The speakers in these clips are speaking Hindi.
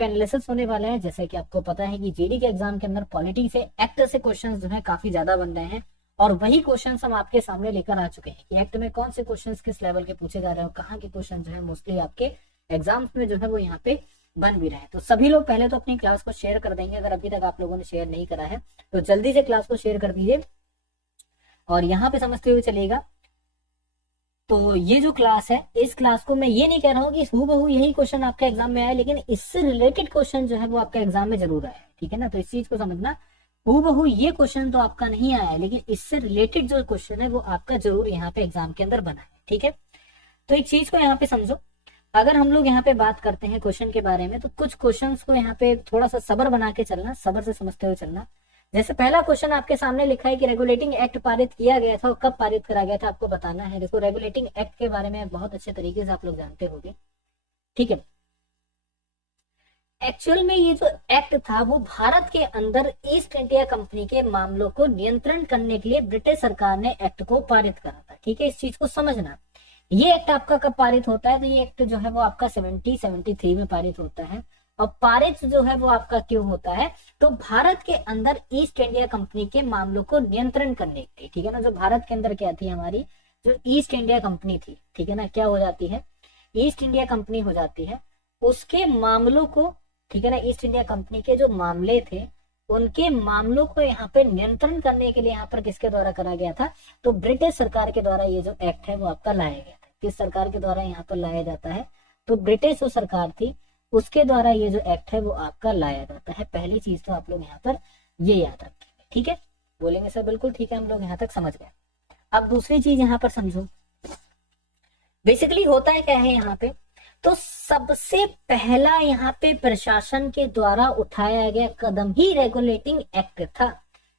आपका एनालिसिस होने वाला है। जैसे कि आपको पता है कि जीडी के एग्जाम के अंदर पॉलिटी से एक्ट से क्वेश्चन जो है काफी ज्यादा बन रहे हैं, और वही क्वेश्चन हम आपके सामने लेकर आ चुके हैं कि एक्ट में कौन से क्वेश्चन किस लेवल के पूछे जा रहे हैं और कहाँ के क्वेश्चन जो है मोस्टली आपके एग्जाम्स में जो है वो यहाँ पे बन भी रहे हैं। तो सभी लोग पहले तो अपनी क्लास को शेयर कर देंगे, अगर अभी तक आप लोगों ने शेयर नहीं करा है तो जल्दी से क्लास को शेयर कर दीजिए। और यहाँ पे समझते हुए चलेगा, तो ये जो क्लास है, इस क्लास को मैं ये नहीं कह रहा हूँ कि हूबहू यही क्वेश्चन आपका एग्जाम में आए, लेकिन इससे रिलेटेड क्वेश्चन जो है वो आपका एग्जाम में जरूर आए, ठीक है ना। तो इस चीज को समझना, हूबहू ये क्वेश्चन तो आपका नहीं आया है, लेकिन इससे रिलेटेड जो क्वेश्चन है वो आपका जरूर यहाँ पे एग्जाम के अंदर बना है, ठीक है। तो एक चीज को यहाँ पे समझो, अगर हम लोग यहाँ पे बात करते हैं क्वेश्चन के बारे में, तो कुछ क्वेश्चंस को यहाँ पे थोड़ा सा सब्र बना के चलना, सब्र से समझते हुए चलना। जैसे पहला क्वेश्चन आपके सामने लिखा है कि रेगुलेटिंग एक्ट पारित किया गया था और कब पारित करा गया था, आपको बताना है। देखो, रेगुलेटिंग एक्ट के बारे में बहुत अच्छे तरीके से आप लोग जानते होंगे, ठीक है। एक्चुअल में ये जो एक्ट था वो भारत के अंदर ईस्ट इंडिया कंपनी के मामलों को नियंत्रण करने के लिए ब्रिटिश सरकार ने एक्ट को पारित करा था, ठीक है। इस चीज को समझना, ये एक्ट आपका कब पारित होता है, तो ये एक्ट जो है वो आपका 73 में पारित होता है। और पारित जो है वो आपका क्यों होता है, तो भारत के अंदर ईस्ट इंडिया कंपनी के मामलों को नियंत्रण करने के लिए, ठीक है ना। जो भारत के अंदर क्या थी, हमारी जो ईस्ट इंडिया कंपनी थी, ठीक है ना, क्या हो जाती है, ईस्ट इंडिया कंपनी हो जाती है, उसके मामलों को, ठीक है ना, ईस्ट इंडिया कंपनी के जो मामले थे उनके मामलों को यहाँ पे नियंत्रण करने के लिए यहाँ पर किसके द्वारा करा गया था, तो ब्रिटिश सरकार के द्वारा ये जो एक्ट है वो आपका लाया गया था। किस सरकार के द्वारा यहाँ पर लाया जाता है, तो ब्रिटिश जो सरकार थी उसके द्वारा ये जो एक्ट है वो आपका लाया जाता है। पहली चीज तो आप लोग यहाँ पर ये याद रखेंगे, ठीक है। बोलेंगे सर बिल्कुल ठीक है, हम लोग यहाँ तक समझ गए। अब दूसरी चीज यहाँ पर समझो, बेसिकली होता है क्या है यहाँ पे, तो सबसे पहला यहाँ पे प्रशासन के द्वारा उठाया गया कदम ही रेगुलेटिंग एक्ट था,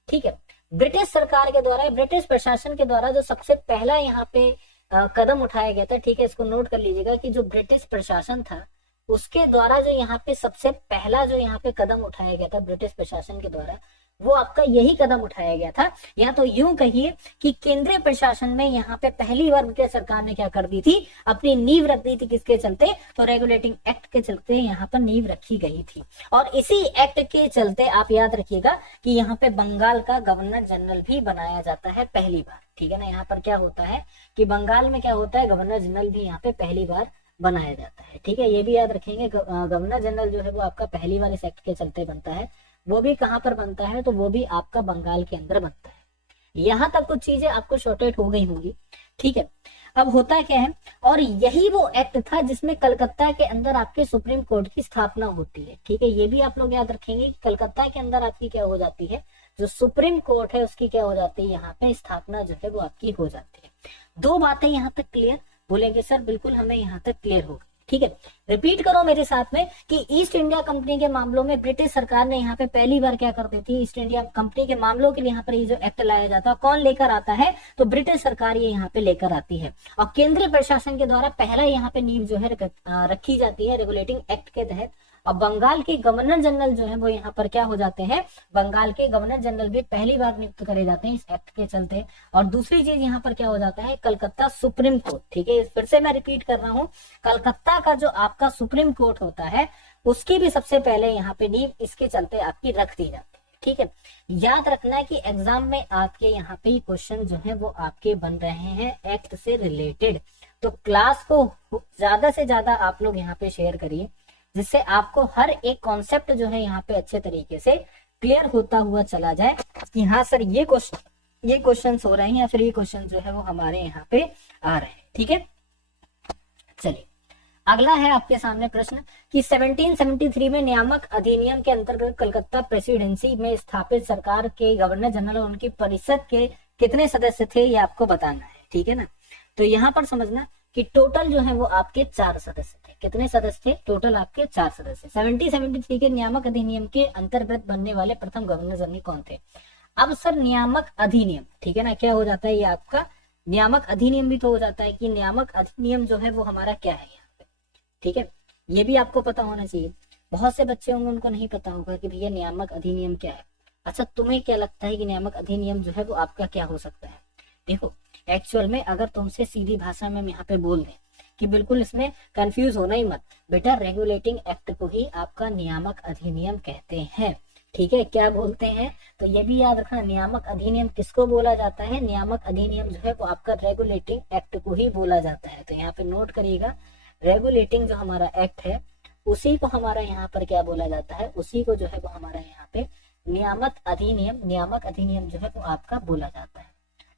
ठीक है। ब्रिटिश सरकार के द्वारा, ब्रिटिश प्रशासन के द्वारा जो सबसे पहला यहाँ पे कदम उठाया गया था, ठीक है। इसको नोट कर लीजिएगा कि जो ब्रिटिश प्रशासन था उसके द्वारा जो यहाँ पे सबसे पहला जो यहाँ पे कदम उठाया गया था ब्रिटिश प्रशासन के द्वारा, वो आपका यही कदम उठाया गया था। या तो यूं कहिए कि केंद्रीय प्रशासन में यहाँ पे पहली बार ब्रिटिश सरकार ने क्या कर दी थी, अपनी नींव रख दी थी। किसके चलते, तो रेगुलेटिंग एक्ट के चलते यहाँ पर नींव रखी गई थी। और इसी एक्ट के चलते आप याद रखिएगा कि यहाँ पे बंगाल का गवर्नर जनरल भी बनाया जाता है पहली बार, ठीक है ना। यहाँ पर क्या होता है कि बंगाल में क्या होता है, गवर्नर जनरल भी यहाँ पे पहली बार बनाया जाता है, ठीक है। ये भी याद रखेंगे, गवर्नर जनरल जो है वो आपका पहली बार इस एक्ट के चलते बनता है। वो भी कहाँ पर बनता है, तो वो भी आपका बंगाल के अंदर बनता है। यहाँ तक कुछ चीजें आपको शॉर्टेड हो गई होंगी, ठीक है। अब होता क्या है, और यही वो एक्ट था जिसमें कलकत्ता के अंदर आपके सुप्रीम कोर्ट की स्थापना होती है, ठीक है। ये भी आप लोग याद रखेंगे कि कलकत्ता के अंदर आपकी क्या हो जाती है, जो सुप्रीम कोर्ट है उसकी क्या हो जाती है, यहाँ पे स्थापना जो है वो आपकी हो जाती है। दो बातें यहाँ तक क्लियर, बोलेंगे सर बिल्कुल हमें यहाँ तक क्लियर होगा, ठीक है। रिपीट करो मेरे साथ में कि ईस्ट इंडिया कंपनी के मामलों में ब्रिटिश सरकार ने यहाँ पे पहली बार क्या कर दी थी, ईस्ट इंडिया कंपनी के मामलों के लिए यहाँ पर ये जो एक्ट लाया जाता है कौन लेकर आता है, तो ब्रिटिश सरकार ये यहाँ पे लेकर आती है। और केंद्रीय प्रशासन के द्वारा पहला यहाँ पे नींव जो है रखी जाती है रेगुलेटिंग एक्ट के तहत। और बंगाल के गवर्नर जनरल जो है वो यहाँ पर क्या हो जाते हैं, बंगाल के गवर्नर जनरल भी पहली बार नियुक्त करे जाते हैं इस एक्ट के चलते। और दूसरी चीज यहाँ पर क्या हो जाता है, कलकत्ता सुप्रीम कोर्ट, ठीक है। फिर से मैं रिपीट कर रहा हूँ, कलकत्ता का जो आपका सुप्रीम कोर्ट होता है उसकी भी सबसे पहले यहाँ पे नींव इसके चलते आपकी रख दी जाती है, ठीक है। याद रखना है कि एग्जाम में आपके यहाँ पे क्वेश्चन जो है वो आपके बन रहे हैं एक्ट से रिलेटेड। तो क्लास को ज्यादा से ज्यादा आप लोग यहाँ पे शेयर करिए, जिससे आपको हर एक कॉन्सेप्ट जो है यहाँ पे अच्छे तरीके से क्लियर होता हुआ चला जाए कि हाँ सर ये क्वेश्चन हो रहे हैं या फिर ये क्वेश्चन जो है वो हमारे यहाँ पे आ रहे हैं, ठीक है। चलिए अगला है आपके सामने प्रश्न कि 1773 में नियामक अधिनियम के अंतर्गत कलकत्ता प्रेसिडेंसी में स्थापित सरकार के गवर्नर जनरल और उनकी परिषद के कितने सदस्य थे, ये आपको बताना है, ठीक है ना। तो यहाँ पर समझना कि टोटल जो है वो आपके 4 सदस्य थे। कितने सदस्य थे, टोटल आपके 4 सदस्य। 1773 के नियामक अधिनियम के अंतर्गत बनने वाले प्रथम गवर्नर जनरल कौन थे। अब सर नियामक अधिनियम, ठीक है ना, क्या हो जाता है ये आपका नियामक अधिनियम भी तो हो जाता है कि नियामक अधिनियम जो है वो हमारा क्या है यहाँ पे, ठीक है। ये भी आपको पता होना चाहिए। बहुत से बच्चे होंगे उनको नहीं पता होगा कि भैया नियामक अधिनियम क्या है। अच्छा तुम्हें क्या लगता है कि नियामक अधिनियम जो है वो आपका क्या हो सकता है। देखो एक्चुअल में अगर तुमसे सीधी भाषा में हम यहाँ पे बोल दें कि बिल्कुल इसमें कंफ्यूज होना ही मत बेटा, रेगुलेटिंग एक्ट को ही आपका नियामक अधिनियम कहते हैं। ठीक है, क्या बोलते हैं, तो ये भी याद रखना, नियामक अधिनियम किसको बोला जाता है, नियामक अधिनियम जो है वो आपका रेगुलेटिंग एक्ट को ही बोला जाता है। तो यहाँ पे नोट करिएगा, रेगुलेटिंग जो हमारा एक्ट है उसी को हमारा यहाँ पर क्या बोला जाता है, उसी को जो है वो हमारा यहाँ पे नियामक अधिनियम जो है वो आपका बोला जाता है।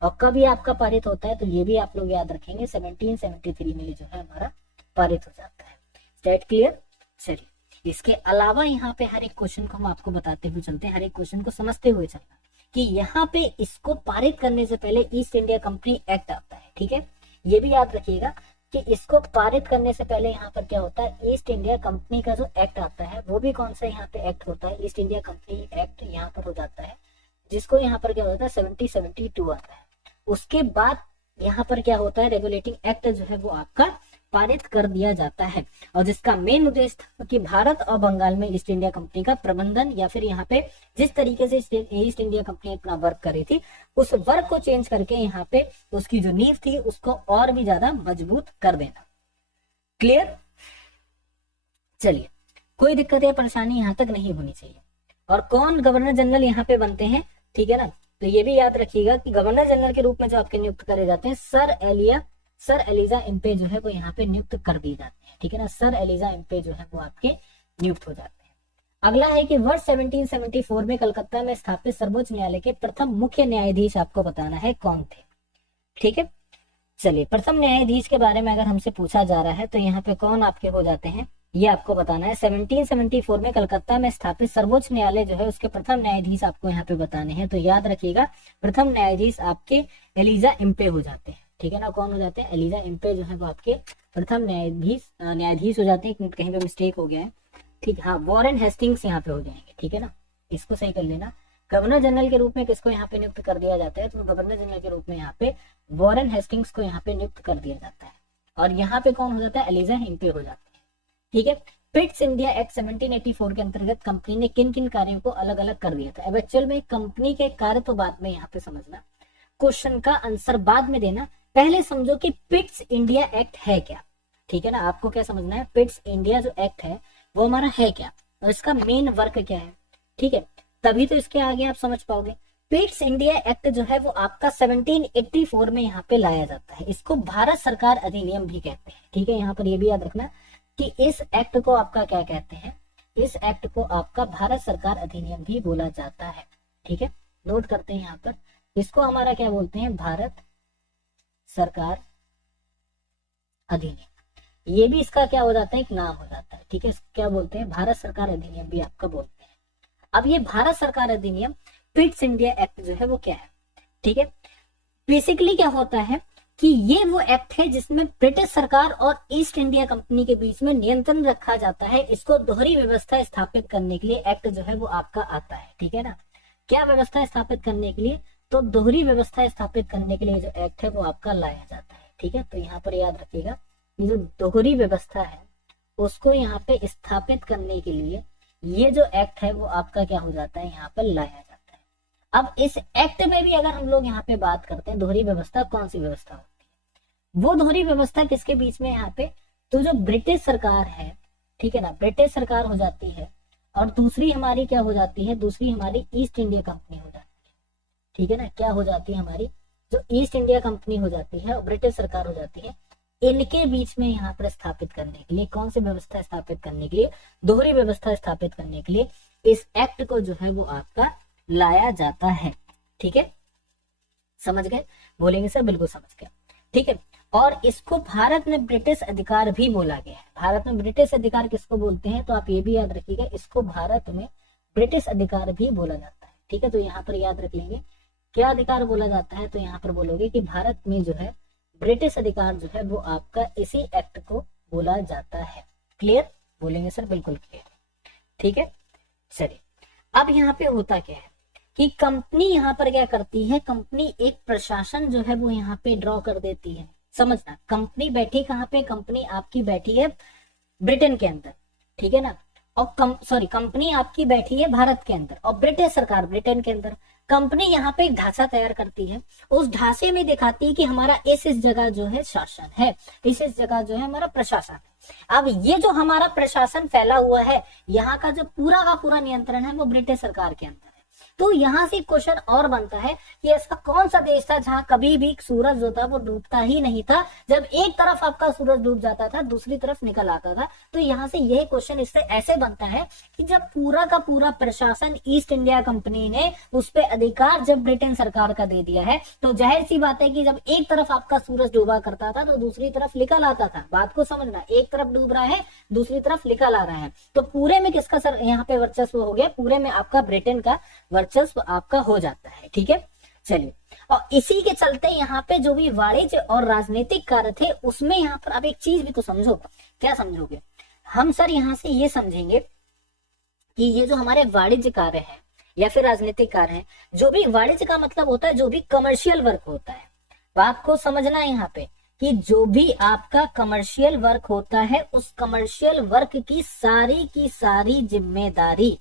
और कभी आपका पारित होता है तो ये भी आप लोग याद रखेंगे, 1773 में जो है हमारा पारित हो जाता है। State clear. चलिए, इसके अलावा यहाँ पे हर एक क्वेश्चन को हम आपको बताते हुए चलते हैं, हर एक क्वेश्चन को समझते हुए चलना कि यहाँ पे इसको पारित करने से पहले ईस्ट इंडिया कंपनी एक्ट आता है। ठीक है, ये भी याद रखिएगा कि इसको पारित करने से पहले यहाँ पर क्या होता है, ईस्ट इंडिया कंपनी का जो एक्ट आता है वो भी कौन सा यहाँ पे एक्ट होता है, ईस्ट इंडिया कंपनी एक्ट यहाँ पर हो जाता है, जिसको यहाँ पर क्या होता है 1772 आता है। उसके बाद यहाँ पर क्या होता है, रेगुलेटिंग एक्ट जो है वो आपका पारित कर दिया जाता है, और जिसका मेन उद्देश्य था कि भारत और बंगाल में ईस्ट इंडिया कंपनी का प्रबंधन, या फिर यहाँ पे जिस तरीके से ईस्ट इंडिया कंपनी अपना वर्क कर रही थी उस वर्क को चेंज करके यहाँ पे उसकी जो नींव थी उसको और भी ज्यादा मजबूत कर देना। क्लियर। चलिए, कोई दिक्कत या परेशानी यहाँ तक नहीं होनी चाहिए। और कौन गवर्नर जनरल यहाँ पे बनते हैं, ठीक है ना, तो ये भी याद रखिएगा कि गवर्नर जनरल के रूप में जो आपके नियुक्त करे जाते हैं सर एलिजा इम्पे जो है वो यहाँ पे नियुक्त कर दिए जाते हैं। ठीक है ना, सर एलिजा इम्पे जो है वो आपके नियुक्त हो जाते हैं। अगला है कि वर्ष 1774 में कलकत्ता में स्थापित सर्वोच्च न्यायालय के प्रथम मुख्य न्यायाधीश आपको बताना है कौन थे। ठीक है, चलिए, प्रथम न्यायाधीश के बारे में अगर हमसे पूछा जा रहा है तो यहाँ पे कौन आपके हो जाते हैं ये आपको बताना है। 1774 में कलकत्ता में स्थापित सर्वोच्च न्यायालय जो है उसके प्रथम न्यायाधीश आपको यहाँ पे बताने हैं। तो याद रखिएगा, प्रथम न्यायाधीश आपके एलिजा इम्पे हो जाते हैं। ठीक है ना, कौन हो जाते हैं, एलिजा इम्पे जो है वो आपके प्रथम न्यायाधीश हो जाते हैं। कहीं पे मिस्टेक हो गया है, ठीक है, हाँ, वॉरेन हेस्टिंग्स यहाँ पे हो जाएंगे। ठीक है ना, इसको सही कर लेना। गवर्नर जनरल के रूप में किसको यहाँ पे नियुक्त कर दिया जाता है, तो गवर्नर जनरल के रूप में यहाँ पे वॉरेन हेस्टिंग्स को यहाँ पे नियुक्त कर दिया जाता है। और यहाँ पे कौन हो जाता है, एलिजा इम्पे हो जाते हैं। ठीक है, पिट्स इंडिया एक्ट 1784 के अंतर्गत कंपनी ने किन किन कार्यों को अलग अलग कर दिया था। अब एक्चुअल में कंपनी के कार्य तो बाद में यहाँ पे समझना, क्वेश्चन का आंसर बाद में देना, पहले समझो कि पिट्स इंडिया एक्ट है क्या। ठीक है ना, आपको क्या समझना है, पिट्स इंडिया जो एक्ट है वो हमारा है क्या और इसका मेन वर्क क्या है। ठीक है, तभी तो इसके आगे आप समझ पाओगे। पिट्स इंडिया एक्ट जो है वो आपका 1784 में यहाँ पे लाया जाता है। इसको भारत सरकार अधिनियम भी कहते हैं। ठीक है, यहाँ पर ये भी याद रखना कि इस एक्ट को आपका क्या कहते हैं, इस एक्ट को आपका भारत सरकार अधिनियम भी बोला जाता है। ठीक है, नोट करते हैं यहाँ पर, इसको हमारा क्या बोलते हैं, भारत सरकार अधिनियम। ये भी इसका क्या हो जाता है, एक नाम हो जाता है। ठीक है, क्या बोलते हैं, भारत सरकार अधिनियम भी आपका बोलते हैं। अब ये भारत सरकार अधिनियम पिट्स इंडिया एक्ट जो है वो क्या है। ठीक है, बेसिकली क्या होता है कि ये वो एक्ट है जिसमें ब्रिटिश सरकार और ईस्ट इंडिया कंपनी के बीच में नियंत्रण रखा जाता है। इसको दोहरी व्यवस्था स्थापित करने के लिए एक्ट जो है वो आपका आता है। ठीक है ना, क्या व्यवस्था स्थापित करने के लिए, तो दोहरी व्यवस्था स्थापित करने के लिए जो एक्ट है वो आपका लाया जाता है। ठीक है, तो यहाँ पर याद रखिएगा ये जो दोहरी व्यवस्था है उसको यहाँ पे स्थापित करने के लिए ये जो एक्ट है वो आपका क्या हो जाता है, यहाँ पर लाया जाता है। अब इस एक्ट में भी अगर हम लोग यहाँ पे बात करते हैं दोहरी व्यवस्था, कौन सी व्यवस्था होती है, वो दोहरी व्यवस्था किसके बीच में यहाँ पे, तो जो ब्रिटिश सरकार है, ठीक है ना, ब्रिटिश सरकार हो जाती है और दूसरी हमारी क्या हो जाती है, दूसरी हमारी ईस्ट इंडिया कंपनी हो जाती है। ठीक है ना, क्या हो जाती है, हमारी जो ईस्ट इंडिया कंपनी हो जाती है और ब्रिटिश सरकार हो जाती है, इनके बीच में यहाँ पर स्थापित करने के लिए, कौन सी व्यवस्था स्थापित करने के लिए, दोहरी व्यवस्था स्थापित करने के लिए इस एक्ट को जो है वो आपका लाया जाता है। ठीक है, समझ गए, बोलेंगे सर, बिल्कुल समझ गए। ठीक है, और इसको भारत में ब्रिटिश अधिकार भी बोला गया है। भारत में ब्रिटिश अधिकार किसको बोलते हैं, तो आप ये भी याद रखिएगा, इसको भारत में ब्रिटिश अधिकार भी बोला जाता है। ठीक है, तो यहाँ पर याद रख लेंगे क्या अधिकार बोला जाता है, तो यहाँ पर बोलोगे कि भारत में जो है ब्रिटिश अधिकार जो है वो आपका इसी एक्ट को बोला जाता है। क्लियर, बोलेंगे सर, बिल्कुल क्लियर। ठीक है, चलिए, अब यहाँ पे होता क्या है कि कंपनी यहाँ पर क्या करती है, कंपनी एक प्रशासन जो है वो यहाँ पे ड्रॉ कर देती है। समझना, कंपनी बैठी कहाँ पे, कंपनी आपकी बैठी है ब्रिटेन के अंदर। ठीक है ना, और कंपनी आपकी बैठी है भारत के अंदर और ब्रिटिश सरकार ब्रिटेन के अंदर। कंपनी यहाँ पे एक ढांचा तैयार करती है, उस ढांचे में दिखाती है कि हमारा इस जगह जो है शासन है, इस जगह जो है हमारा प्रशासन है। अब ये जो हमारा प्रशासन फैला हुआ है, यहाँ का जो पूरा का पूरा नियंत्रण है वो ब्रिटिश सरकार के अंदर है। तो यहाँ से क्वेश्चन और बनता है कि ऐसा कौन सा देश था जहां कभी भी सूरज जो था वो डूबता ही नहीं था, जब एक तरफ आपका सूरज डूब जाता था दूसरी तरफ निकल आता था। तो यहाँ से यह क्वेश्चन इससे ऐसे बनता है कि जब पूरा का पूरा प्रशासन ईस्ट इंडिया कंपनी ने उस पर अधिकार जब ब्रिटेन सरकार का दे दिया है, तो जाहिर सी बात है कि जब एक तरफ आपका सूरज डूबा करता था तो दूसरी तरफ निकल आता था। बात को समझना, एक तरफ डूब रहा है दूसरी तरफ निकल आ रहा है, तो पूरे में किसका सर यहाँ पे वर्चस्व हो गया, पूरे में आपका ब्रिटेन का वर्चस्व आपका हो जाता है। ठीक है, चलिए। और इसी के चलते यहाँ पे जो भी वाणिज्य और राजनीतिक कार्य थे उसमें यहाँ पर अब एक चीज भी तो समझो। क्या समझोगे? हम सर यहाँ से ये समझेंगे कि ये जो हमारे वाणिज्य कार्य है या फिर राजनीतिक कार्य है, जो भी वाणिज्य का मतलब होता है जो भी कमर्शियल वर्क होता है। बात को समझना है यहाँ पे कि जो भी आपका कमर्शियल वर्क होता है उस कमर्शियल वर्क की सारी जिम्मेदारी,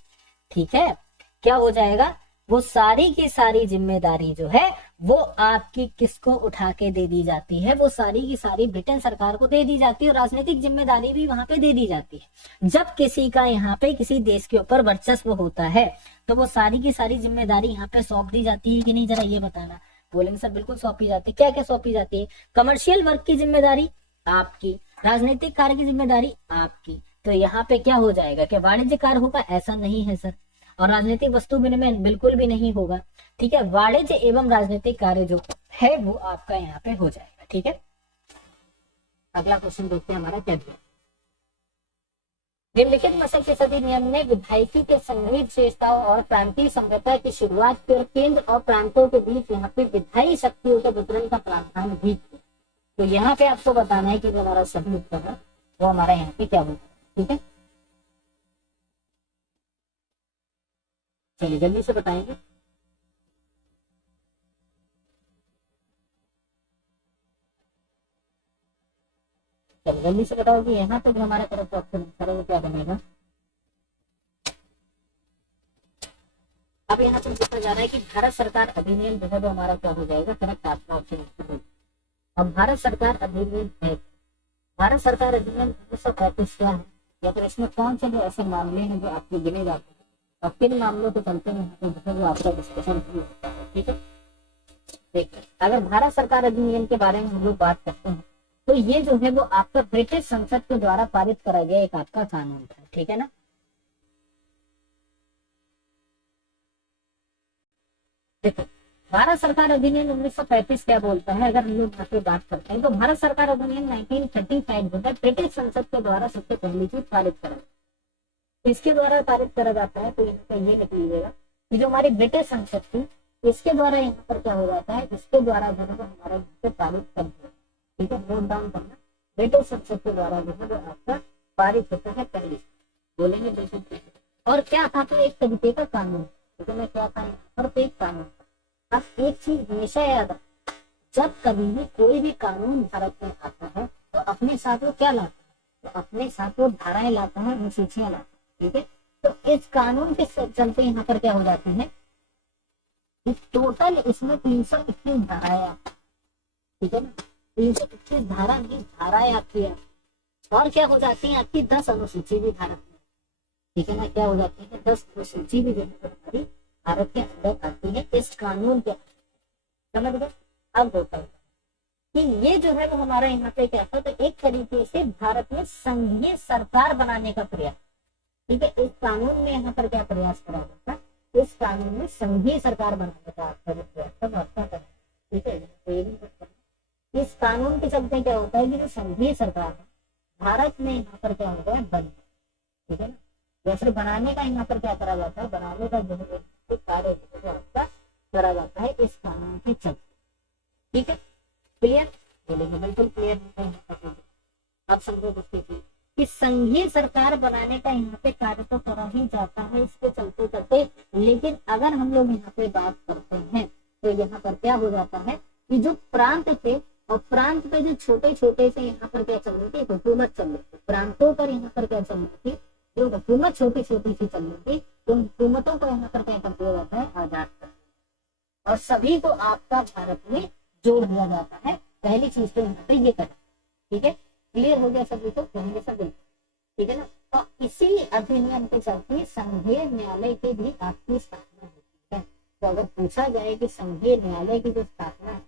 ठीक है, क्या हो जाएगा, वो सारी की सारी जिम्मेदारी जो है वो आपकी किसको उठा के दे दी जाती है, वो सारी की सारी ब्रिटेन सरकार को दे दी जाती है। और राजनीतिक जिम्मेदारी भी वहां पे दे दी जाती है। जब किसी का यहाँ पे किसी देश के ऊपर वर्चस्व होता है तो वो सारी की सारी जिम्मेदारी यहाँ पे सौंप दी जाती है कि नहीं, जरा ये बताना। बोलेंगे सर बिल्कुल सौंपी जाती है। क्या क्या सौंपी जाती है? कमर्शियल वर्क की जिम्मेदारी आपकी, राजनीतिक कार्य की जिम्मेदारी आपकी। तो यहाँ पे क्या हो जाएगा कि वाणिज्य कार्य होगा? ऐसा नहीं है सर, और राजनीतिक वस्तु विनिमय बिल्कुल भी नहीं होगा। ठीक है, वाणिज्य एवं राजनीतिक कार्य जो है वो आपका यहाँ पे हो जाएगा। ठीक है, अगला क्वेश्चन देखते हैं हमारा क्या दिया। निम्नलिखित में से किस अधिनियम ने विधायिकी के संघीय विशेषताओं और प्रांतीय संहिता की शुरुआत की और केंद्र और प्रांतों के बीच यहाँ पे विधायी शक्तियों के वितरण का प्रावधान भी किया? तो यहाँ पे आपको बताना है कि जो हमारा सही उत्तर है वो हमारा यहाँ पे क्या होगा। ठीक है, चलिए जल्दी से बताएंगे। चलिए जल्दी से बताओ कि यहाँ पे जो हमारा करेक्ट ऑप्शन है वो क्या बनेगा। अब यहाँ पे पूछा जा रहा है कि भारत सरकार अधिनियम जो है वो हमारा क्या हो जाएगा, करेक्ट आपका ऑप्शन। अब भारत सरकार अधिनियम है, भारत सरकार अधिनियम 1935 क्या है, या फिर इसमें कौन से जो ऐसे मामले हैं जो आपके गिने जाते हैं और किन मामलों के चलते हैं वो आपका डिस्कशन होता है। ठीक है, देखिए अगर भारत सरकार अधिनियम के बारे में हम लोग बात करते हैं तो ये जो है वो आपका ब्रिटिश संसद के द्वारा पारित करा गया एक आपका कानून था। ठीक है ना, देखो भारत सरकार अधिनियम 1935 क्या बोलता है, अगर हम लोग यहाँ पे बात करते हैं तो भारत सरकार अधिनियम 1935 जो है ब्रिटिश संसद के द्वारा सबसे पहली चीज पारित करा, इसके द्वारा पारित करा जाता है। तो यहाँ पे ये लिख लीजिएगा कि जो हमारी ब्रिटिश संसद थी इसके द्वारा यहाँ पर क्या हो जाता है, इसके द्वारा जो है हमारा यहाँ पे पारित कर दिया। ठीक है, नोट डाउन करना, ब्रिटिश संसद के द्वारा जो है वो आपका पारित होता है पहले, बोलेंगे ब्रिटिश। और क्या था, तो एक तरीके का कानून, ठीक है, क्या था यहाँ पर, एक कानून। अब एक चीज हमेशा याद रखना, जब कभी भी कोई भी कानून भारत में आता है तो अपने साथ वो क्या लाता है, तो अपने साथ वो धाराएं लाता है, अनुसूचियां लाता है। ठीक है, तो इस कानून के चलते यहाँ पर क्या हो जाती है, टोटल इसमें 321 धाराएं आती है। ठीक है ना, 321 धाराएं आती है और क्या हो जाती है आपकी 10 अनुसूची भी भारत में। ठीक है ना, क्या हो जाती है 10 अनुसूची भी जो हमारी भारत के अंदर आती है इस कानून के। समझ गए? अब होता है कि ये जो है वो हमारा यहाँ पे क्या था, तो एक तरीके से भारत में संघीय सरकार बनाने का प्रयास। ठीक है, इस कानून में यहाँ पर क्या प्रयास करा जाता है, इस कानून में संघीय सरकार बनाने का प्रयास। ठीक है, इस कानून के चलते क्या होता है कि जो संघीय सरकार है भारत में यहाँ पर क्या होता है, बन। ठीक है ना, या फिर बनाने का यहाँ पर क्या करा जाता है, बनाने का जो है कार्य आपका करा जाता है इस कानून के चलते। ठीक है, क्लियर? बोलेंगे बिल्कुल क्लियर। अब समझो दोस्तों कि संघीय सरकार बनाने का यहाँ पे कार्य तो करा ही जाता है इसके चलते चलते, लेकिन अगर हम लोग यहाँ पे बात करते हैं तो यहाँ पर क्या हो जाता है कि जो प्रांत थे और प्रांत पे जो छोटे छोटे से यहाँ पर क्या चल रही थी, हुकूमत चल रही थी, प्रांतों पर यहाँ पर क्या चल रही थी, जो हुकूमत छोटी छोटी सी चलेगी, तो हुकूमतों को यहाँ पर क्या कर दिया जाता है, आजाद कर, और सभी को आपका भारत में जोड़ दिया जाता है। पहली चीज तो यहाँ पे ये करें, ठीक है, क्लियर हो गया सभी को, कहेंगे सभी, ठीक है ना। तो इसी अधिनियम के चलते संघीय न्यायालय की भी आपकी स्थापना होती है। तो अगर पूछा जाए कि संघीय न्यायालय की जो स्थापना है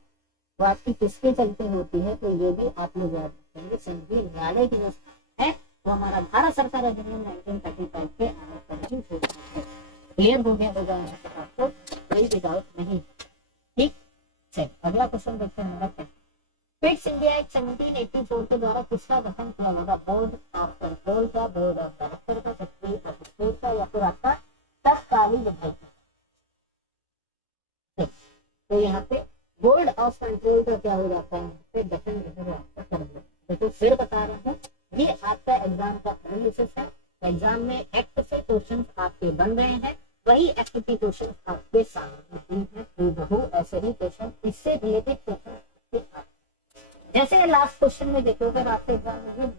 वो आपकी किसके चलते होती है, तो ये भी आप लोग याद रखेंगे, संघीय न्यायालय की जो स्थापना है वो हमारा भारत सरकार अधिनियम 1935 के आधार पर ही होती है। क्लियर हो गया होगा आपको, कोई भी डाउट नहीं, ठीक। चलिए अगला क्वेश्चन देखते हैं। फिट्स इंडिया एक्ट 1784 के द्वारा किसका गठन किया होगा, बोर्ड ऑफ कंट्रोल का, बोर्ड ऑफ डायरेक्टर का, सेक्रेटरी ऑफ स्टेट का, या फिर आपका तत्कालीन विधायक। तो यहाँ पे बोर्ड ऑफ कंट्रोल का क्या हो जाता है, गठन जो है आपका कर दिया। देखो फिर बता रहे हैं, ये आपका एग्जाम का एनालिसिस है। एग्जाम में एक्ट से क्वेश्चन आपके बन रहे हैं, वही एक्ट के क्वेश्चन आपके सामने हैं, बहु ऐसे ही क्वेश्चन इससे रिलेटेड क्वेश्चन जैसे लास्ट क्वेश्चन में देखोगे आपके एग्जाम में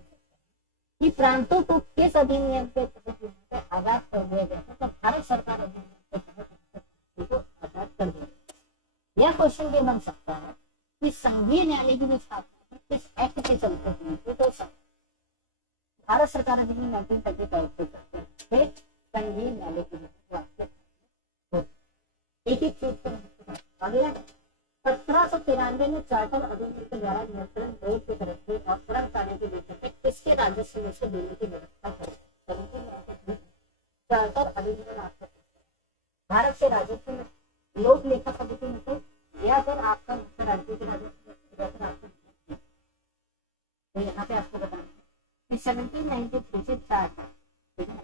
कि प्रांतों को किस अधिनियम के तहत आजाद कर दिया गया, तो भारत सरकार अधिनियम के तहत आजाद कर दिया। यह क्वेश्चन ये बन सकता है कि संघीय न्यायालय की जो स्थापना किस एक्ट के चलते हुई, तो भारत सरकार अधिनियम 1935 के चलते संघीय न्यायालय की एक एक चीज। अगला 1793 में चार्टर अधिनियम के द्वारा नियंत्रण बोर्ड की तरफ से और कर्मचारियों के वेतन में किसके राजस्व में से देने की व्यवस्था करें। चार्टर अधिनियम आपका भारत के राजस्व में लोक लेखा समिति में से या फिर आपका मुख्य राज्य के राजस्व। तो यहाँ पे आपको बताना है 1793 से चार्टर, ठीक है,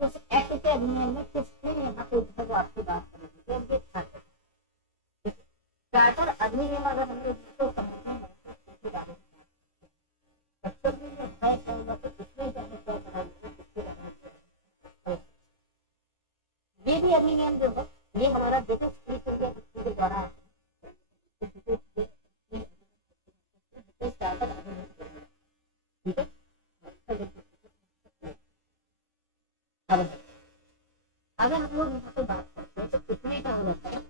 उस एक्ट के अधिनियम में किसने यहाँ पे आपकी बात करेंगे, चार्टर अधिनियम अगर हमने इसको समझना है ये भी अधिनियम जो है ये हमारा ब्रिटिश ईस्ट इंडिया कंपनी के द्वारा अगर हम लोग यहाँ पे बात करते हैं तो कितने का हो जाता है,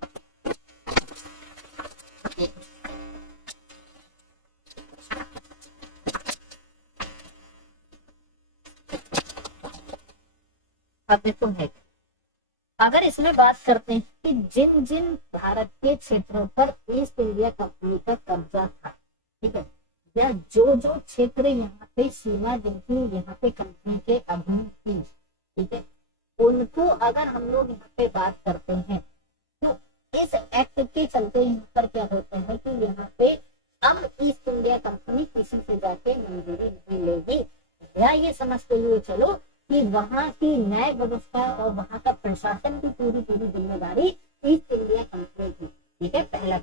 अब देखो है, अगर इसमें बात करते हैं कि जिन जिन भारत के क्षेत्रों पर ईस्ट इंडिया कंपनी का कब्जा था, ठीक है, या जो जो क्षेत्र यहाँ पे सीमा जिनकी यहाँ पे कंपनी के अधीन थी, ठीक है, उनको अगर हम लोग यहाँ पे बात करते हैं तो इस एक्ट के चलते यहाँ पर क्या होता है कि यहाँ पे अब ईस्ट इंडिया कंपनी किसी से जाके मंजूरी नहीं लेगी, या ये समझते हुए चलो कि वहां की न्याय व्यवस्था और वहां का प्रशासन की पूरी पूरी जिम्मेदारी ईस्ट इंडिया कंपनी की, ठीक है। पहला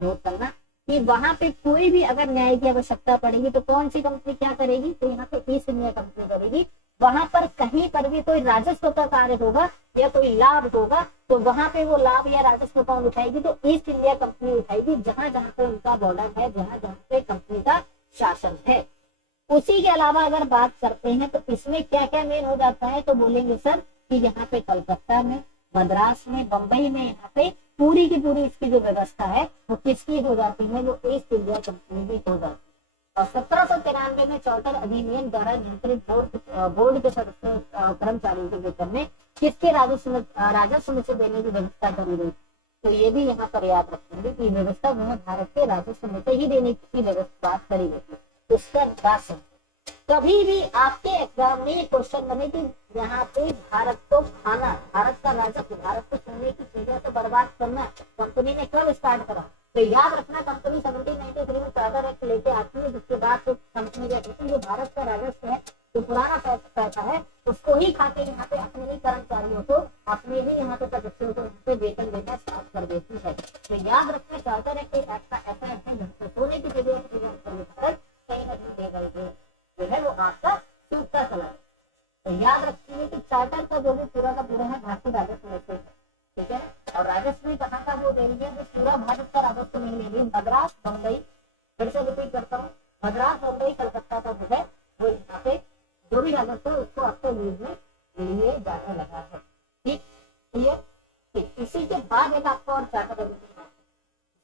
नोट करना कि वहां पे कोई भी अगर न्याय की आवश्यकता पड़ेगी तो कौन सी कंपनी क्या करेगी, तो यहाँ पे ईस्ट इंडिया कंपनी करेगी। वहां पर कहीं पर भी कोई राजस्व का कार्य होगा या कोई लाभ होगा तो वहां पे वो लाभ या राजस्व कौन उठाएगी, तो ईस्ट इंडिया कंपनी उठाएगी, जहां जहां पे उनका बॉर्डर है, जहां जहां पे कंपनी का शासन है। उसी के अलावा अगर बात करते हैं तो इसमें क्या क्या मेन हो जाता है, तो बोलेंगे सर कि यहाँ पे कलकत्ता में, मद्रास में, बंबई में, यहाँ पे पूरी की पूरी इसकी जो व्यवस्था है वो किसकी हो जाती है, वो ईस्ट इंडिया कंपनी की हो जाती है। और 1793 में चार्टर अधिनियम द्वारा नियंत्रित बोर्ड के सदस्यों कर्मचारियों के वेतन में किसके राजस्व में से देने की व्यवस्था करी गई। तो ये भी यहाँ पर याद रखेंगे कि व्यवस्था जो है भारत के राजस्व में से ही देने की व्यवस्था करी गई। उसका राशन कभी भी आपके एग्जाम में क्वेश्चन बने कि यहाँ पे भारत को खाना, भारत का राजस्व, भारत को सोने की चीजों से बर्बाद करना कंपनी ने कब स्टार्ट करा, तो याद रखना कंपनी 1793 में चार्टर एक्ट लेके आती है, जिसके बाद तो कंपनी जो भारत का राजस्व है जो पुराना पैसा है उसको ही खाते यहाँ पे अपने ही कर्मचारियों को, अपने ही यहाँ पे सदस्यों को यहाँ पे वेतन देना स्टार्ट कर देती है। तो याद रखना चार्टर एक्ट एक ऐसा है सोने की जगह कहीं ना कहीं जो है वो आपका टूटता चला। तो याद रखिए कि चार्टर का जो भी पूरा का पूरा है भारतीय राजस्व में से, ठीक है, और राजस्व में कहाँ का वो दे रही है, पूरा भारत का राजस्व नहीं ले रही, मद्रास, बम्बई, फिर से रिपीट करता हूँ, मद्रास, बम्बई, कलकत्ता का जो है वो यहाँ पे जो भी राजस्व है उसको आपको जाने लगा है। ठीक, क्लियर। इसी के बाद एक आपका और चार्टर एक्ट,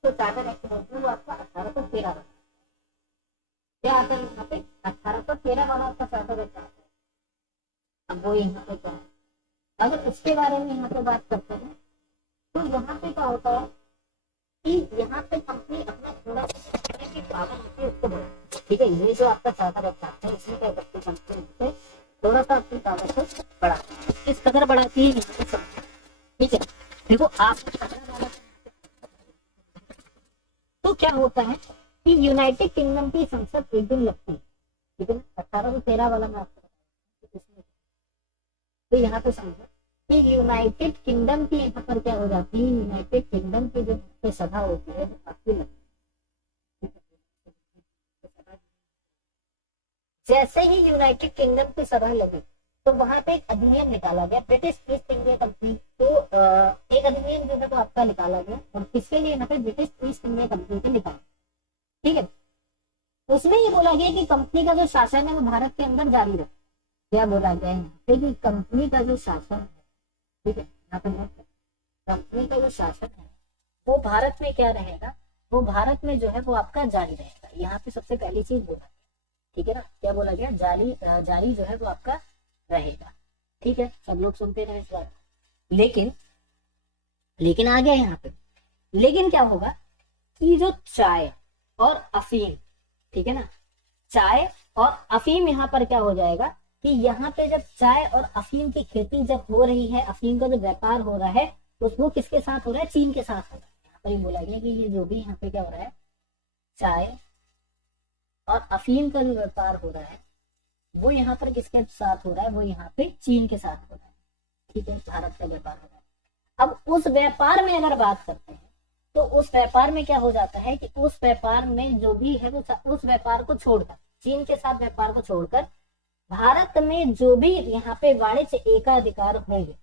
तो चार्टर एक्ट बोलते हैं वो आपका 1813 बना। क्या आता है यहाँ पे 1813 वाला आपका चार्टर एक्ट आता है। अब वो यहाँ पे क्या है, अगर उसके बारे में यहाँ पे बात करते हैं तो यहाँ पे क्या होता है कि यहाँ पे कंपनी अपना थोड़ा सा की पावर होती है उसको बढ़ा। ठीक है, ये जो आपका चार्टर एक्ट आता है इसमें क्या करती है कंपनी थोड़ा सा अपनी पावर को बढ़ाती है। किस कदर बढ़ाती है यहाँ पे समझो। ठीक है, देखो आप तो क्या होता है कि यूनाइटेड किंगडम की संसद एक दिन लगती है, ठीक है, 1813 वाला मैं आपको, तो यहाँ पे समझो कि यूनाइटेड किंगडम की यहाँ पर क्या हो जाती है, यूनाइटेड किंगडम की जो सभा होती है वो काफी लगती है। जैसे ही यूनाइटेड किंगडम की सभा लगी तो वहां पे एक अधिनियम निकाला गया ब्रिटिश ईस्ट इंडिया कंपनी, तो एक अधिनियम जो है वो आपका निकाला गया और किसके लिए, यहाँ पे ब्रिटिश ईस्ट इंडिया कंपनी के निकाला। ठीक है, उसमें ये बोला गया कि कंपनी का जो शासन है वो भारत के अंदर जारी रहे। क्या बोला गया है कि कंपनी का जो शासन है, ठीक है, यहाँ पे कंपनी का जो शासन है वो भारत में क्या रहेगा, वो भारत में जो है वो आपका जारी रहेगा। यहाँ पे सबसे पहली चीज बोला, ठीक है ना, क्या बोला गया, जारी जो है वो आपका रहेगा। ठीक है, सब लोग सुनते रहे इस बात। लेकिन आ गया यहाँ पे, लेकिन क्या होगा कि जो चाय और अफीम, ठीक है ना, चाय और अफीम यहाँ पर क्या हो जाएगा कि यहाँ पे जब चाय और अफीम की खेती जब हो रही है, अफीम का जो व्यापार हो रहा है तो वो किसके साथ हो रहा है, चीन के साथ हो रहा है। यहाँ पर ही बोला गया कि ये जो भी यहाँ पे क्या हो रहा है, चाय और अफीम का जो व्यापार हो रहा है वो यहाँ पर किसके साथ हो रहा है, वो यहाँ पे चीन के साथ हो रहा है। ठीक है, भारत का व्यापार हो रहा है। अब उस व्यापार में अगर बात करते हैं तो उस व्यापार में क्या हो जाता है कि उस व्यापार में जो भी है वो उस व्यापार को छोड़कर, चीन के साथ व्यापार को छोड़कर भारत में जो भी यहाँ पे वाणिज्य एकाधिकार होंगे,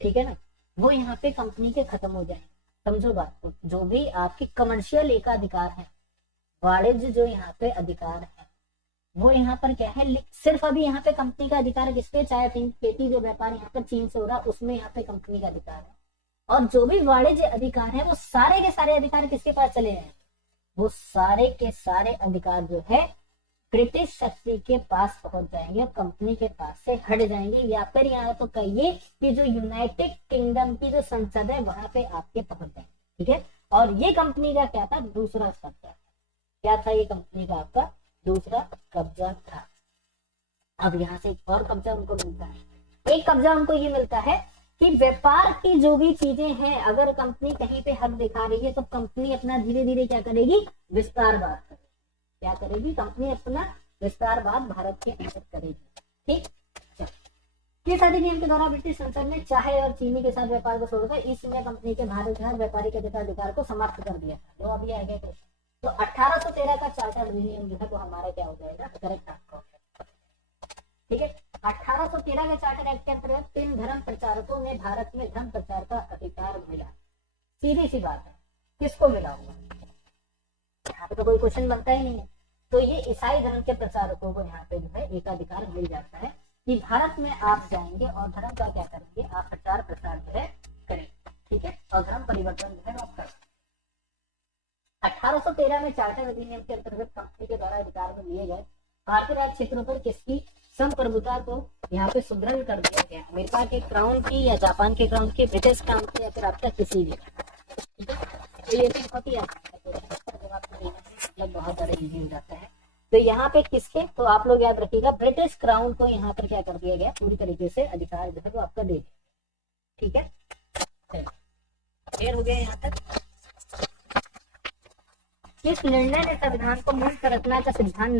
ठीक है ना, वो यहाँ पे कंपनी के खत्म हो जाए। समझो बात को, जो भी आपकी कमर्शियल एकाधिकार है, वाणिज्य जो यहाँ पे अधिकार है वो यहाँ पर क्या है, सिर्फ अभी यहाँ पे कंपनी का अधिकार किसपे, चाय खेती जो व्यापार यहाँ पर चीन से हो रहा है उसमें यहाँ पे कंपनी का अधिकार है। और जो भी वाणिज्य अधिकार है वो सारे के सारे अधिकार किसके पास चले जाएंगे, वो सारे के सारे अधिकार जो है ब्रिटिश शक्ति के पास पहुंच जाएंगे और कंपनी के पास से हट जाएंगे, या फिर यहाँ तो कहिए कि जो यूनाइटेड किंगडम की जो संसद है वहां पे आपके पहुंच जाएंगे। ठीक है, और ये कंपनी का क्या था, दूसरा कब्जा। क्या था ये कंपनी का आपका दूसरा कब्जा था। अब यहाँ से एक और कब्जा उनको मिलता है। एक कब्जा उनको ये मिलता है कि व्यापार की जो भी चीजें हैं, अगर कंपनी कहीं पे हक दिखा रही है तो कंपनी अपना धीरे धीरे क्या करेगी, विस्तारवाद करेगी। क्या करेगी, कंपनी अपना विस्तारवाद भारत के अंदर करेगी। ठीक, किस अधिनियम के द्वारा ब्रिटिश संसद ने चाय और चीनी के साथ व्यापार को छोड़कर ईस्ट इंडिया कंपनी के भारत में व्यापारिक अधिकार को समाप्त कर दिया था, जो अभी आ गया क्वेश्चन। तो 1813 का चार्टर अधिनियम जो है वो हमारा क्या हो जाएगा, करेक्ट आपका। ठीक है, 1813 के चार्टर एक्ट के अंतर्गत 3 धर्म प्रचारकों ने भारत में धर्म प्रचार का अधिकार मिला। सीधी सी बात है, किसको मिला होगा, यहाँ पे तो कोई क्वेश्चन बनता ही नहीं है। तो ये ईसाई धर्म के प्रचारकों को यहाँ पे जो है एकाधिकार मिल जाता है कि भारत में आप जाएंगे और धर्म का क्या करेंगे, आप प्रचार प्रसार जो है करेंगे। ठीक है, और धर्म परिवर्तन जो है आप करेंगे। 1813 में चार्टर अधिनियम के अंतर्गत कंपनी के द्वारा अधिकार में लिए गए भारतीय राज्य क्षेत्रों पर किसकी संप्रभुता को यहाँ पे सुदृढ़ कर दिया गया, अमेरिका के क्राउन की या जापान के क्राउन की, ब्रिटिश क्राउन की, या फिर आपका किसी भी। तो ये तो बहुत ही मतलब बहुत ज्यादा इजी हो जाता है। तो यहाँ पे किसके, तो आप लोग याद रखिएगा ब्रिटिश क्राउन को यहाँ पर क्या कर दिया गया, पूरी तरीके से अधिकार जो है वो आपका दे दिया। ठीक है, क्लियर हो गया यहाँ तक। किस निर्णय ने संविधान को मूल संरचना का सिद्धांत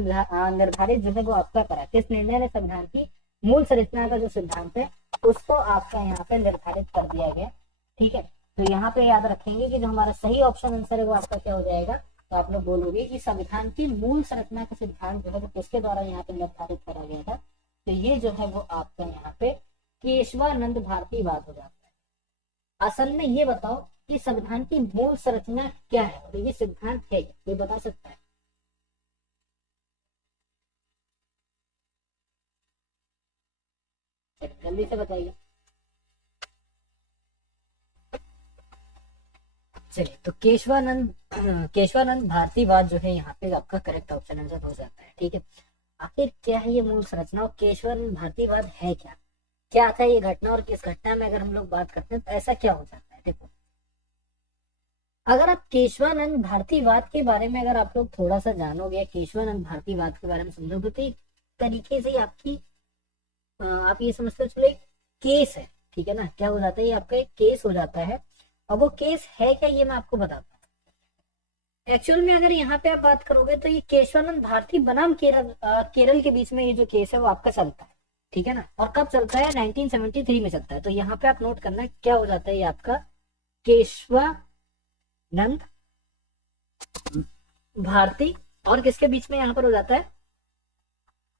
निर्धारित जो है वो आपका करा, किस निर्णय ने संविधान की मूल संरचना का जो सिद्धांत है उसको आपका यहाँ पे निर्धारित कर दिया गया। ठीक है, तो यहाँ पे याद रखेंगे कि जो हमारा सही ऑप्शन आंसर है वो आपका क्या हो जाएगा, तो आप लोग बोलोगे कि संविधान की मूल संरचना का सिद्धांत जो है वो किसके द्वारा यहाँ पे निर्धारित करा गया था, तो ये जो है वो आपका यहाँ पे केशवानंद भारतीवाद हो जाता है। असल में ये बताओ कि संविधान की मूल संरचना क्या है, तो ये सिद्धांत है, कोई बता सकता है? जल्दी से बताइए। चलिए, तो केशवानंद भारतीवाद जो है यहाँ पे आपका करेक्ट ऑप्शन आंसर हो जाता है। ठीक है, आखिर क्या है ये मूल संरचना और केशवानंद भारतीवाद है क्या, क्या था ये घटना, और किस घटना में अगर हम लोग बात करते हैं तो ऐसा क्या हो जाता है। देखो, अगर आप केशवानंद भारतीवाद के बारे में अगर आप लोग थोड़ा सा जानोगे, केशवानंद भारतीवाद के बारे में समझोगे, तो एक तरीके से आपकी आप ये समझते हो चलो एक केस है। ठीक है ना, क्या हो जाता है, ये आपका एक केस हो जाता है। अब वो केस है क्या ये मैं आपको बताता हूँ। एक्चुअल में अगर यहाँ पे आप बात करोगे तो ये केशवानंद भारती बनाम केरल के बीच में ये जो केस है वो आपका चलता है। ठीक है ना, और कब चलता है, 1973 में चलता है। तो यहाँ पे आप नोट करना क्या हो जाता है, ये आपका केशवानंद भारती और किसके बीच में यहाँ पर हो जाता है,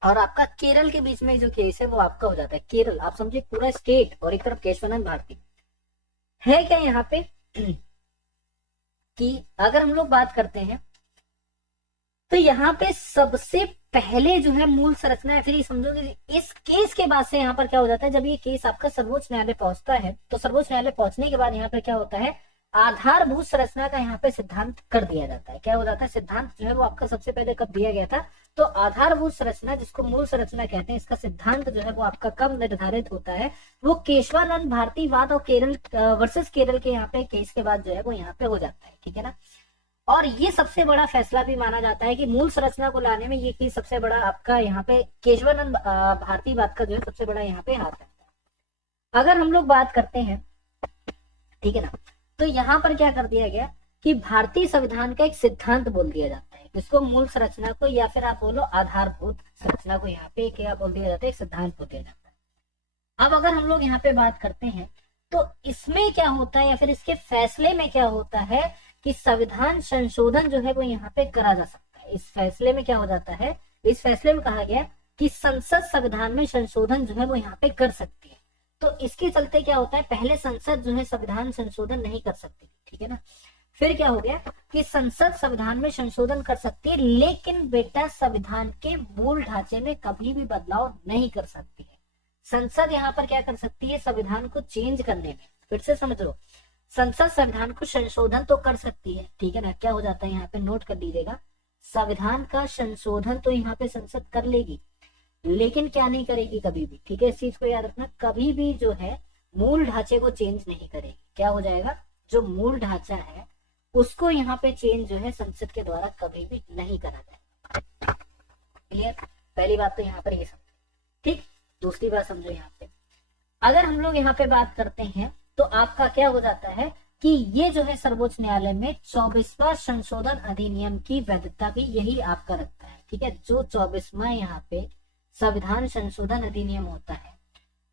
और आपका केरल के बीच में जो केस है वो आपका हो जाता है। केरल आप समझिए पूरा स्टेट, और एक तरफ केशवानंद भारती है क्या यहाँ पे कि अगर हम लोग बात करते हैं तो यहाँ पे सबसे पहले जो है मूल संरचना है, फिर ये समझोगे इस केस के बाद से यहाँ पर क्या हो जाता है, जब ये केस आपका सर्वोच्च न्यायालय पहुंचता है तो सर्वोच्च न्यायालय पहुंचने के बाद यहाँ पे क्या होता है, आधारभूत संरचना का यहाँ पे सिद्धांत कर दिया जाता है। क्या हो जाता है, सिद्धांत जो है वो आपका सबसे पहले कब दिया गया था, तो आधारभूत संरचना जिसको मूल संरचना कहते हैं, इसका सिद्धांत जो है वो आपका कब निर्धारित होता है, वो केशवानंद भारतीवाद और केरल वर्सेस केरल के यहाँ पे केस के बाद जो है वो यहाँ पे हो जाता है। ठीक है ना, और ये सबसे बड़ा फैसला भी माना जाता है कि मूल संरचना को लाने में ये केस सबसे बड़ा आपका यहाँ पे केशवानंद भारतीवाद का जो है सबसे बड़ा यहाँ पे हाथ है। अगर हम लोग बात करते हैं, ठीक है ना, तो यहाँ पर क्या कर दिया गया कि भारतीय संविधान का एक सिद्धांत बोल दिया जाता है, जिसको मूल संरचना को या फिर आप बोलो आधारभूत संरचना को यहाँ पे क्या बोल दिया जाता है, एक सिद्धांत बोल दिया जाता है। अब अगर हम लोग यहाँ पे बात करते हैं तो इसमें क्या होता है या फिर इसके फैसले में क्या होता है कि संविधान संशोधन जो है वो यहाँ पे करा जा सकता है। इस फैसले में क्या हो जाता है, इस फैसले में कहा गया कि संसद संविधान में संशोधन जो है वो यहाँ पे कर सकती है। तो इसके चलते क्या होता है, पहले संसद जो है संविधान संशोधन नहीं कर सकती। ठीक है ना, फिर क्या हो गया कि संसद संविधान में संशोधन कर सकती है, लेकिन बेटा संविधान के मूल ढांचे में कभी भी बदलाव नहीं कर सकती है। संसद यहाँ पर क्या कर सकती है, संविधान को चेंज करने में, फिर से समझ लो, संसद संविधान को संशोधन तो कर सकती है। ठीक है ना, क्या हो जाता है यहाँ पे नोट कर लीजिएगा, संविधान का संशोधन तो यहाँ पे संसद कर लेगी, लेकिन क्या नहीं करेगी कभी भी। ठीक है, इस चीज को याद रखना, कभी भी जो है मूल ढांचे को चेंज नहीं करेगी। क्या हो जाएगा, जो मूल ढांचा है उसको यहाँ पे चेंज जो है संसद के द्वारा कभी भी नहीं करा जाएगा। क्लियर, पहली बात तो यहाँ पर ये समझो। ठीक, दूसरी बात समझो, यहाँ पे अगर हम लोग यहाँ पे बात करते हैं तो आपका क्या हो जाता है कि ये जो है सर्वोच्च न्यायालय में 24वां संशोधन अधिनियम की वैधता भी यही आपका रखता है। ठीक है, जो 24वां यहाँ पे संविधान संशोधन अधिनियम होता है,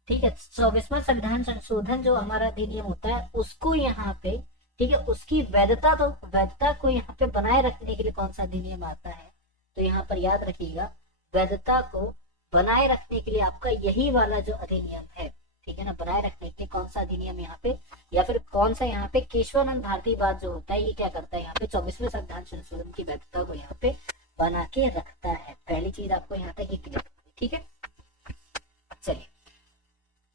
ठीक है, 24वां संविधान संशोधन जो हमारा अधिनियम होता है उसको यहाँ पे, ठीक है, उसकी वैधता को यहाँ पे बनाए रखने के लिए कौन सा अधिनियम आता है, तो यहाँ पर याद रखिएगा वैधता को बनाए रखने के लिए आपका यही वाला जो अधिनियम है। ठीक है ना, बनाए रखने के कौन सा अधिनियम यहाँ पे, या फिर कौन सा यहाँ पे केशवानंद भारतीवाद जो होता है ये क्या करता है, यहाँ पे 24वें संविधान संशोधन की वैधता को यहाँ पे बना के रखता है। पहली चीज आपको यहाँ तक ही क्लियर। ठीक है, चलिए,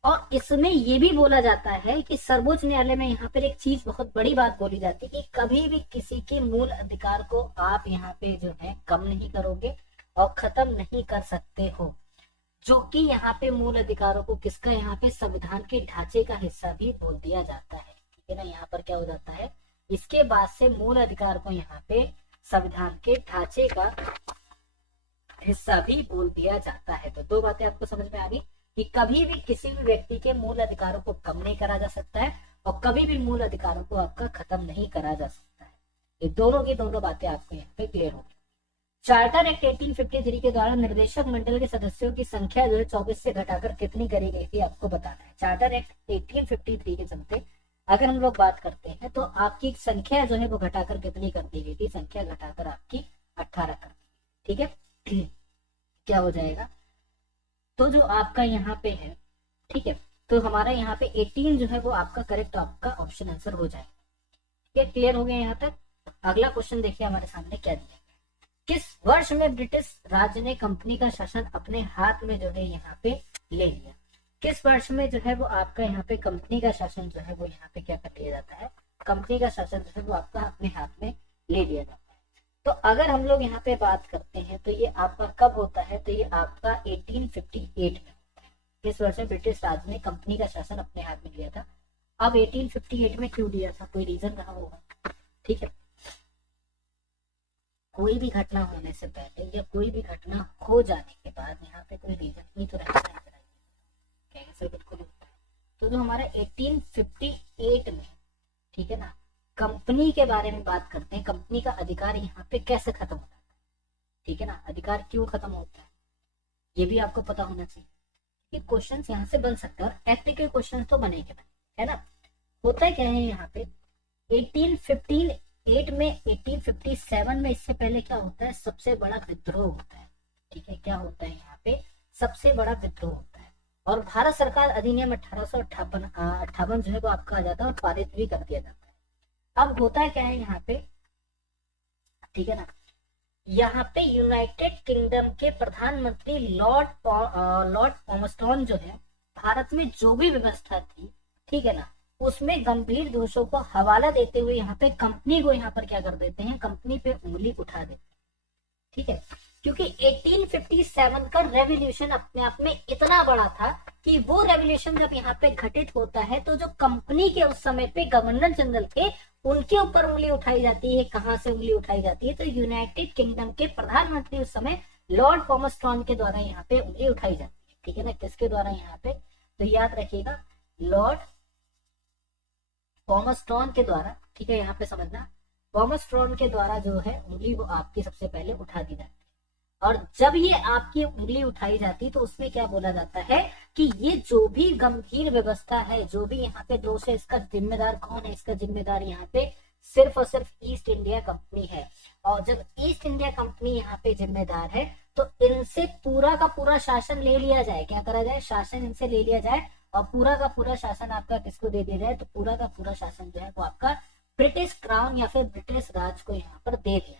और इसमें ये भी बोला जाता है कि सर्वोच्च न्यायालय में यहाँ पर एक चीज बहुत बड़ी बात बोली जाती है कि कभी भी किसी के मूल अधिकार को आप यहाँ पे जो है कम नहीं करोगे और खत्म नहीं कर सकते हो, जो कि यहाँ पे मूल अधिकारों को किसका यहाँ पे संविधान के ढांचे का हिस्सा भी बोल दिया जाता है। ठीक है ना, यहाँ पर क्या हो जाता है, इसके बाद से मूल अधिकार को यहाँ पे संविधान के ढांचे का हिस्सा भी बोल दिया जाता है। तो दो बातें आपको समझ में आ गई कि कभी भी किसी भी व्यक्ति के मूल अधिकारों को कम नहीं करा जा सकता है और कभी भी मूल अधिकारों को आपका खत्म नहीं करा जा सकता है। ये दोनों की दोनों बातें आपको यहाँ पे क्लियर होगी। चार्टर एक्ट 1853 के द्वारा निर्देशक मंडल के सदस्यों की संख्या जो है 24 से घटाकर कितनी करी गई थी आपको बताना है। चार्टर एक्ट 1853 के चलते अगर हम लोग बात करते हैं तो आपकी संख्या जो है वो घटाकर कितनी कर दी गई थी, संख्या घटाकर आपकी 18 कर दी। ठीक है, क्या हो जाएगा, तो जो आपका यहाँ पे है, ठीक है, तो हमारा यहाँ पे 18 जो है वो आपका करेक्ट आपका ऑप्शन आंसर हो जाएगा। ठीक है, क्लियर हो गया यहाँ तक। अगला क्वेश्चन देखिए हमारे सामने क्या दिया, किस वर्ष में ब्रिटिश राज ने कंपनी का शासन अपने हाथ में जो है यहाँ पे ले लिया। किस वर्ष में जो है वो आपका यहाँ पे कंपनी का शासन जो है वो यहाँ पे क्या कर लिया जाता है, कंपनी का शासन जो है वो आपका अपने हाथ में ले लिया जाता है। तो अगर हम लोग यहाँ पे बात करते हैं तो ये आपका कब होता है, तो ये आपका 1858 में होता है। किस वर्ष में ब्रिटिश राज ने कंपनी का शासन अपने हाथ में लिया था। अब 1858 में क्यों लिया था, कोई रीजन रहा होगा, ठीक है। कोई भी घटना होने से पहले या कोई भी घटना हो जाने के बाद यहाँ पे कोई रीजन ही तो रहता है, कैसे बिल्कुल होता है। तो जो हमारा 1858 में, ठीक है ना, कंपनी के बारे में बात करते हैं, कंपनी का अधिकार यहाँ पे कैसे खत्म होता है, ठीक है ना, अधिकार क्यों खत्म होता है ये भी आपको पता होना चाहिए। ये क्वेश्चन यहाँ से बन सकते हैं और एक्ट के क्वेश्चन तो बनेंगे, है ना। होता है क्या है यहाँ पे 1858 में 1857 में, इससे पहले क्या होता है, सबसे बड़ा विद्रोह होता है, ठीक है। क्या होता है यहाँ पे, सबसे बड़ा विद्रोह होता है और भारत सरकार अधिनियम 1858 जो है वो आपका आ जाता है और पारित भी कर दिया जाता है। अब होता है क्या है यहाँ पे, ठीक है ना, यहाँ पे यूनाइटेड किंगडम के प्रधानमंत्री लॉर्ड पॉमस्टॉन जो है, भारत में जो भी व्यवस्था थी, ठीक है ना, उसमें गंभीर दोषों को हवाला देते हुए यहाँ पे कंपनी को यहाँ पर क्या कर देते हैं, कंपनी पे उंगली उठा देते हैं, ठीक है। क्योंकि 1857 का रेवोल्यूशन अपने आप में इतना बड़ा था कि वो रेवोल्यूशन जब यहाँ पे घटित होता है तो जो कंपनी के उस समय पे गवर्नर जनरल थे उनके ऊपर उंगली उठाई जाती है। कहाँ से उंगली उठाई जाती है, तो यूनाइटेड किंगडम के प्रधानमंत्री उस समय लॉर्ड पॉमस्टॉन के द्वारा यहाँ पे उंगली उठाई जाती है, ठीक है ना। किसके द्वारा यहाँ पे, तो याद रखिएगा लॉर्ड पॉमस्टॉन के द्वारा, ठीक है, यहाँ पे समझना, पॉमस्टॉन के द्वारा जो है उंगली वो आपकी सबसे पहले उठा दी जाती है। और जब ये आपकी उंगली उठाई जाती तो उसमें क्या बोला जाता है कि ये जो भी गंभीर व्यवस्था है, जो भी यहाँ पे दोष है, इसका जिम्मेदार कौन है, इसका जिम्मेदार यहाँ पे सिर्फ और सिर्फ ईस्ट इंडिया कंपनी है। और जब ईस्ट इंडिया कंपनी यहाँ पे जिम्मेदार है तो इनसे पूरा का पूरा शासन ले लिया जाए, क्या करा जाए, शासन इनसे ले लिया जाए और पूरा का पूरा शासन आपका किसको दे दिया जाए, तो पूरा का पूरा शासन जो है वो आपका ब्रिटिश क्राउन या फिर ब्रिटिश राज को यहाँ पर दे दिया जाए।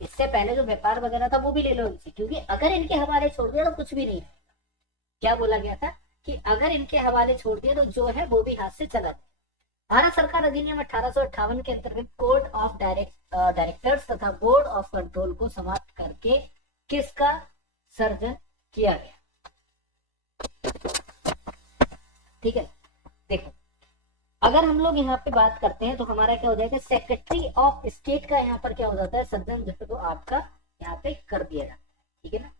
इससे पहले जो व्यापार वगैरह था वो भी ले लो इनसे, क्योंकि अगर इनके हवाले छोड़ दिया तो कुछ भी नहीं रहेगा। क्या बोला गया था कि अगर इनके हवाले छोड़ दिया तो जो है वो भी हाथ से चला जाए। भारत सरकार अधिनियम 1858 के अंतर्गत कोर्ट ऑफ डायरेक्टर्स तथा बोर्ड ऑफ कंट्रोल को समाप्त करके किसका सर्जन किया गया, ठीक है। देखो अगर हम लोग यहाँ पे बात करते हैं तो हमारा क्या हो जाएगा, सेक्रेटरी ऑफ स्टेट का यहाँ पर क्या हो जाता है, सर्जन जो है वो आपका यहाँ पे कर दिया जाता है, ठीक है ना।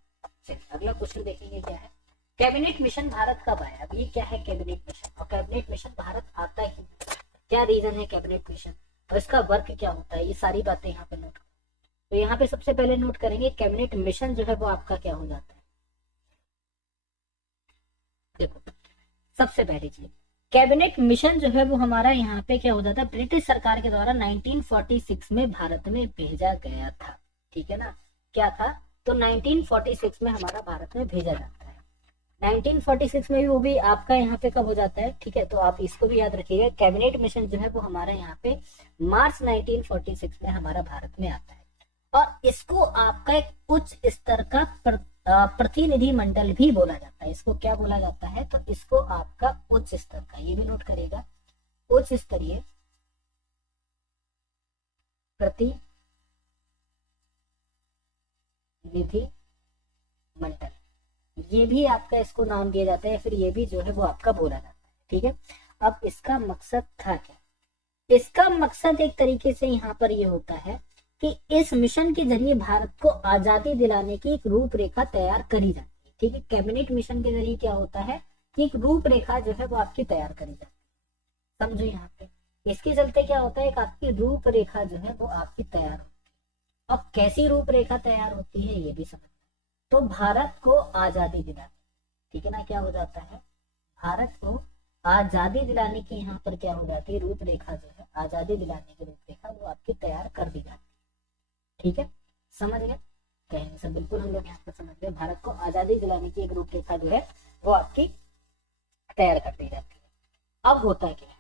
चलिए अगला क्वेश्चन देखेंगे क्या है, कैबिनेट मिशन भारत कब आया। अब ये क्या है कैबिनेट मिशन, और कैबिनेट मिशन भारत आता है क्या, रीजन है कैबिनेट मिशन और इसका वर्क क्या होता है, ये सारी बातें यहाँ पे नोट करो। तो यहाँ पे सबसे पहले नोट करेंगे कैबिनेट मिशन जो है वो आपका क्या हो जाता है। देखो सबसे पहली चीज, कैबिनेट मिशन जो है वो हमारा यहाँ पे क्या हो जाता है, ब्रिटिश सरकार के द्वारा 1946 में भारत में भेजा गया था, ठीक है ना। क्या था, तो 1946 में हमारा भारत में भेजा जाता है। 1946 में भी वो भी आपका यहाँ पे कब हो जाता है, ठीक है। तो आप इसको भी याद रखिएगा, कैबिनेट मिशन जो है वो हमारा यहाँ पे मार्च 1946 में हमारा भारत में आता है और इसको आपका एक उच्च स्तर का प्रतिनिधि मंडल भी बोला जाता है। इसको क्या बोला जाता है, तो इसको आपका उच्च स्तर का, ये भी नोट करेगा, उच्च स्तरीय प्रतिनिधि मंडल, ये भी आपका इसको नाम दिया जाता है, फिर ये भी जो है वो आपका बोला जाता है, ठीक है। अब इसका मकसद था क्या, इसका मकसद एक तरीके से यहाँ पर ये होता है कि इस मिशन के जरिए भारत को आजादी दिलाने की एक रूपरेखा तैयार करी जाती है, ठीक है। कैबिनेट मिशन के जरिए क्या होता है कि एक रूपरेखा जो है वो आपकी तैयार करी जाती है, समझो यहाँ पे। इसके चलते क्या होता है, एक आपकी रूपरेखा जो है वो आपकी तैयार होती है। अब कैसी रूपरेखा तैयार होती है ये भी समझ, तो भारत को आजादी दिलाने, ठीक है ना, क्या हो जाता है, भारत को आजादी दिलाने की यहाँ पर क्या हो जाती है, रूपरेखा जो है, आजादी दिलाने की रूपरेखा वो आपकी तैयार कर दी जाती है, ठीक है। समझ गए, कहेंगे सब बिल्कुल हम लोग यहाँ पर समझ गए, भारत को आजादी दिलाने की एक रूपरेखा जो है वो आपकी तैयार कर दी जाती है। अब होता क्या है,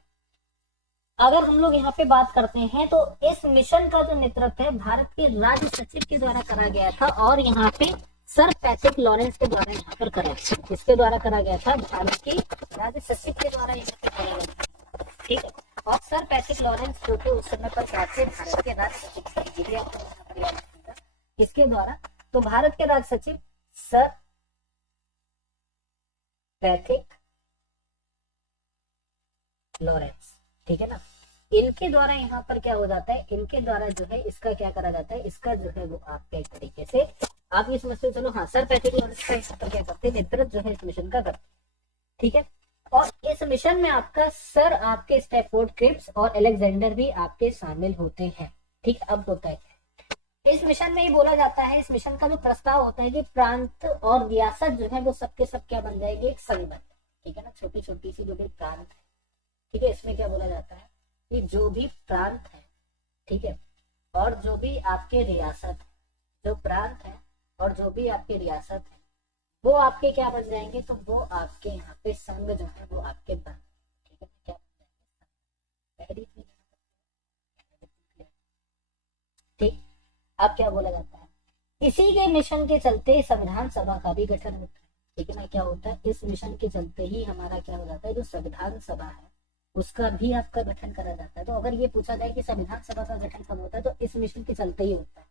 अगर हम लोग यहाँ पे बात करते हैं तो इस मिशन का जो नेतृत्व है भारत के राज्य सचिव के द्वारा करा गया था और यहाँ पे सर पैट्रिक लॉरेंस के द्वारा यहाँ पर करा गया। किसके द्वारा करा गया था, भारत के राज्य सचिव के द्वारा यहाँ पे करा गया था, ठीक है। और सर पैट्रिक लॉरेंस जो थे उस समय पर क्या थे, भारत के राज्य सचिव थे। ये भी आपको याद रखिएगा। किसके द्वारा, तो भारत के राज्य सचिव सर पैट्रिक लॉरेंस, ठीक है ना। इनके द्वारा यहाँ पर क्या हो जाता है, इनके द्वारा जो है इसका क्या करा जाता है, इसका जो है वो आपके एक तरीके से आप ये समझते हो, चलो हाँ सर पैट्रिक लॉरेंस का यहाँ पर क्या करते हैं, नेतृत्व जो है इस मिशन का करते हैं, ठीक है। और इस मिशन में आपका सर आपके स्टैफोर्ड क्रिप्स और अलेक्जेंडर भी आपके शामिल होते हैं, ठीक। अब होता है इस मिशन में ये बोला जाता है, इस मिशन का जो प्रस्ताव होता है कि प्रांत और रियासत जो है वो सबके सब क्या बन जाएगी, एक संघ बन जाएगी, ठीक है ना। छोटी छोटी सी जो भी प्रांत है, ठीक है, इसमें क्या बोला जाता है कि जो भी प्रांत है, ठीक है, और जो भी आपके रियासत है, जो प्रांत है और जो भी आपके रियासत है, वो आपके क्या बन जाएंगे, तो वो आपके यहाँ पे संघ जो है वो आपके बन, ठीक है, क्या पहली चीज, ठीक। अब क्या बोला जाता है, इसी के मिशन के चलते संविधान सभा का भी गठन होता है, ठीक है ना। क्या होता है, इस मिशन के चलते ही हमारा क्या हो जाता है, जो संविधान सभा है उसका भी आपका गठन करा जाता है। तो अगर ये पूछा जाए कि संविधान सभा का गठन कब होता है, तो इस मिशन के चलते ही होता है,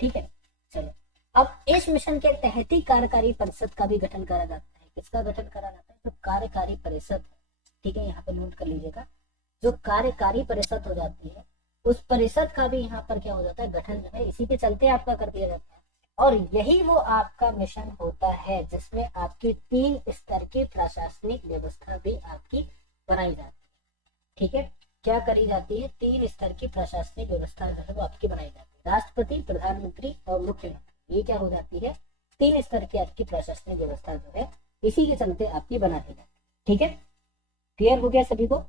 ठीक है। चलो, अब इस मिशन के तहत ही कार्यकारी परिषद का भी गठन करा जाता है। किसका गठन करा जाता है, जो कार्यकारी परिषद है, ठीक है, यहाँ पे नोट कर लीजिएगा, जो कार्यकारी परिषद हो जाती है उस परिषद का भी यहाँ पर क्या हो जाता है, गठन जो है इसी के चलते आपका कर दिया जाता है। और यही वो आपका मिशन होता है जिसमें आपकी 3 स्तर की प्रशासनिक व्यवस्था भी आपकी बनाई जाती है, ठीक है। क्या करी जाती है, 3 स्तर की प्रशासनिक व्यवस्था जो है वो आपकी बनाई जाती है, राष्ट्रपति, प्रधानमंत्री और मुख्यमंत्री, ये क्या हो जाती है, 3 स्तर की आपकी प्रशासनिक व्यवस्था जो है इसी के चलते आपकी बना दी जाती है, ठीक है। क्लियर हो गया सभी को।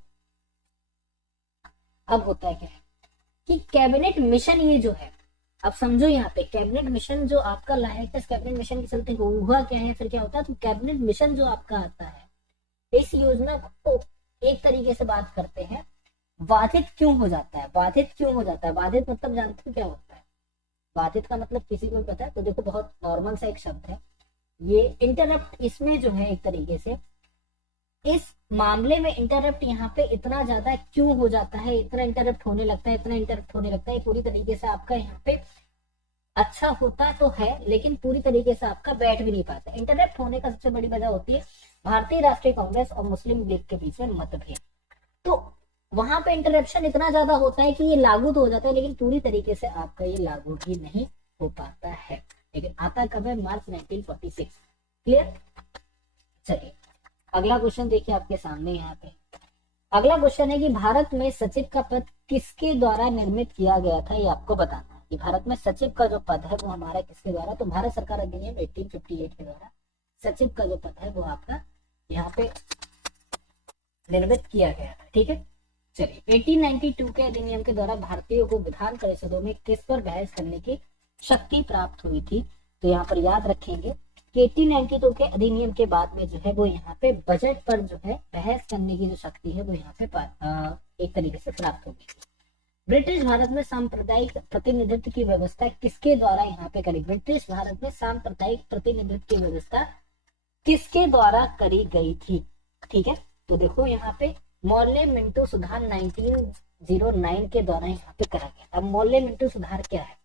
अब होता है क्या है कि कैबिनेट मिशन, ये जो है अब समझो यहाँ पे कैबिनेट मिशन जो आपका लाया था, कैबिनेट मिशन के चलते हुआ क्या है, फिर क्या होता है, तो कैबिनेट मिशन जो आपका आता है इस योजना को एक तरीके से बात करते हैं, बाधित क्यों हो जाता है, बाधित क्यों हो जाता है, बाधित मतलब जानते हो क्या होता है, बाधित का मतलब किसी को पता है, तो देखो बहुत नॉर्मल सा एक शब्द है ये, इंटरप्ट। इसमें जो है एक तरीके से इस मामले में इंटरप्ट यहाँ पे इतना ज्यादा क्यों हो जाता है, इतना इंटरप्ट होने लगता है, इतना इंटरप्ट होने लगता है, पूरी तरीके से आपका यहाँ पे अच्छा होता तो है लेकिन पूरी तरीके से आपका बैठ भी नहीं पाता। इंटरप्ट होने का सबसे बड़ी वजह होती है भारतीय राष्ट्रीय कांग्रेस और मुस्लिम लीग के बीच में मतभेद। तो वहां पे इंटरप्शन इतना ज्यादा होता है कि ये लागू तो हो जाता है लेकिन पूरी तरीके से आपका ये लागू भी नहीं हो पाता है। लेकिन आता कब है, मार्च 1946। क्लियर। चलिए अगला क्वेश्चन देखिए आपके सामने यहाँ पे। अगला क्वेश्चन है कि भारत में सचिव का पद किसके द्वारा निर्मित किया गया था, ये आपको बताना है कि भारत में सचिव का जो पद है वो हमारा किसके द्वारा, तो भारत सरकार अधिनियम 1858 के द्वारा सचिव का जो पद है वो आपका यहाँ पे निर्मित किया गया था, ठीक है। चलिए 1892 के अधिनियम के द्वारा भारतीयों को विधान परिषदों में किस पर बहस करने की शक्ति प्राप्त हुई थी, तो यहाँ पर याद रखेंगे कि 1892 के अधिनियम के बाद में जो है वो यहाँ पे बजट पर जो है बहस करने की जो शक्ति है वो यहाँ पे एक तरीके से प्राप्त होगी। ब्रिटिश भारत में सांप्रदायिक प्रतिनिधित्व की व्यवस्था किसके द्वारा यहाँ पे करी, ब्रिटिश भारत में सांप्रदायिक प्रतिनिधित्व की व्यवस्था किसके द्वारा करी गई थी, ठीक है। तो देखो यहाँ पे मौर्य मिंटो सुधार 1909 के द्वारा यहाँ पे करा गया। अब मौर्य मिंटो सुधार क्या है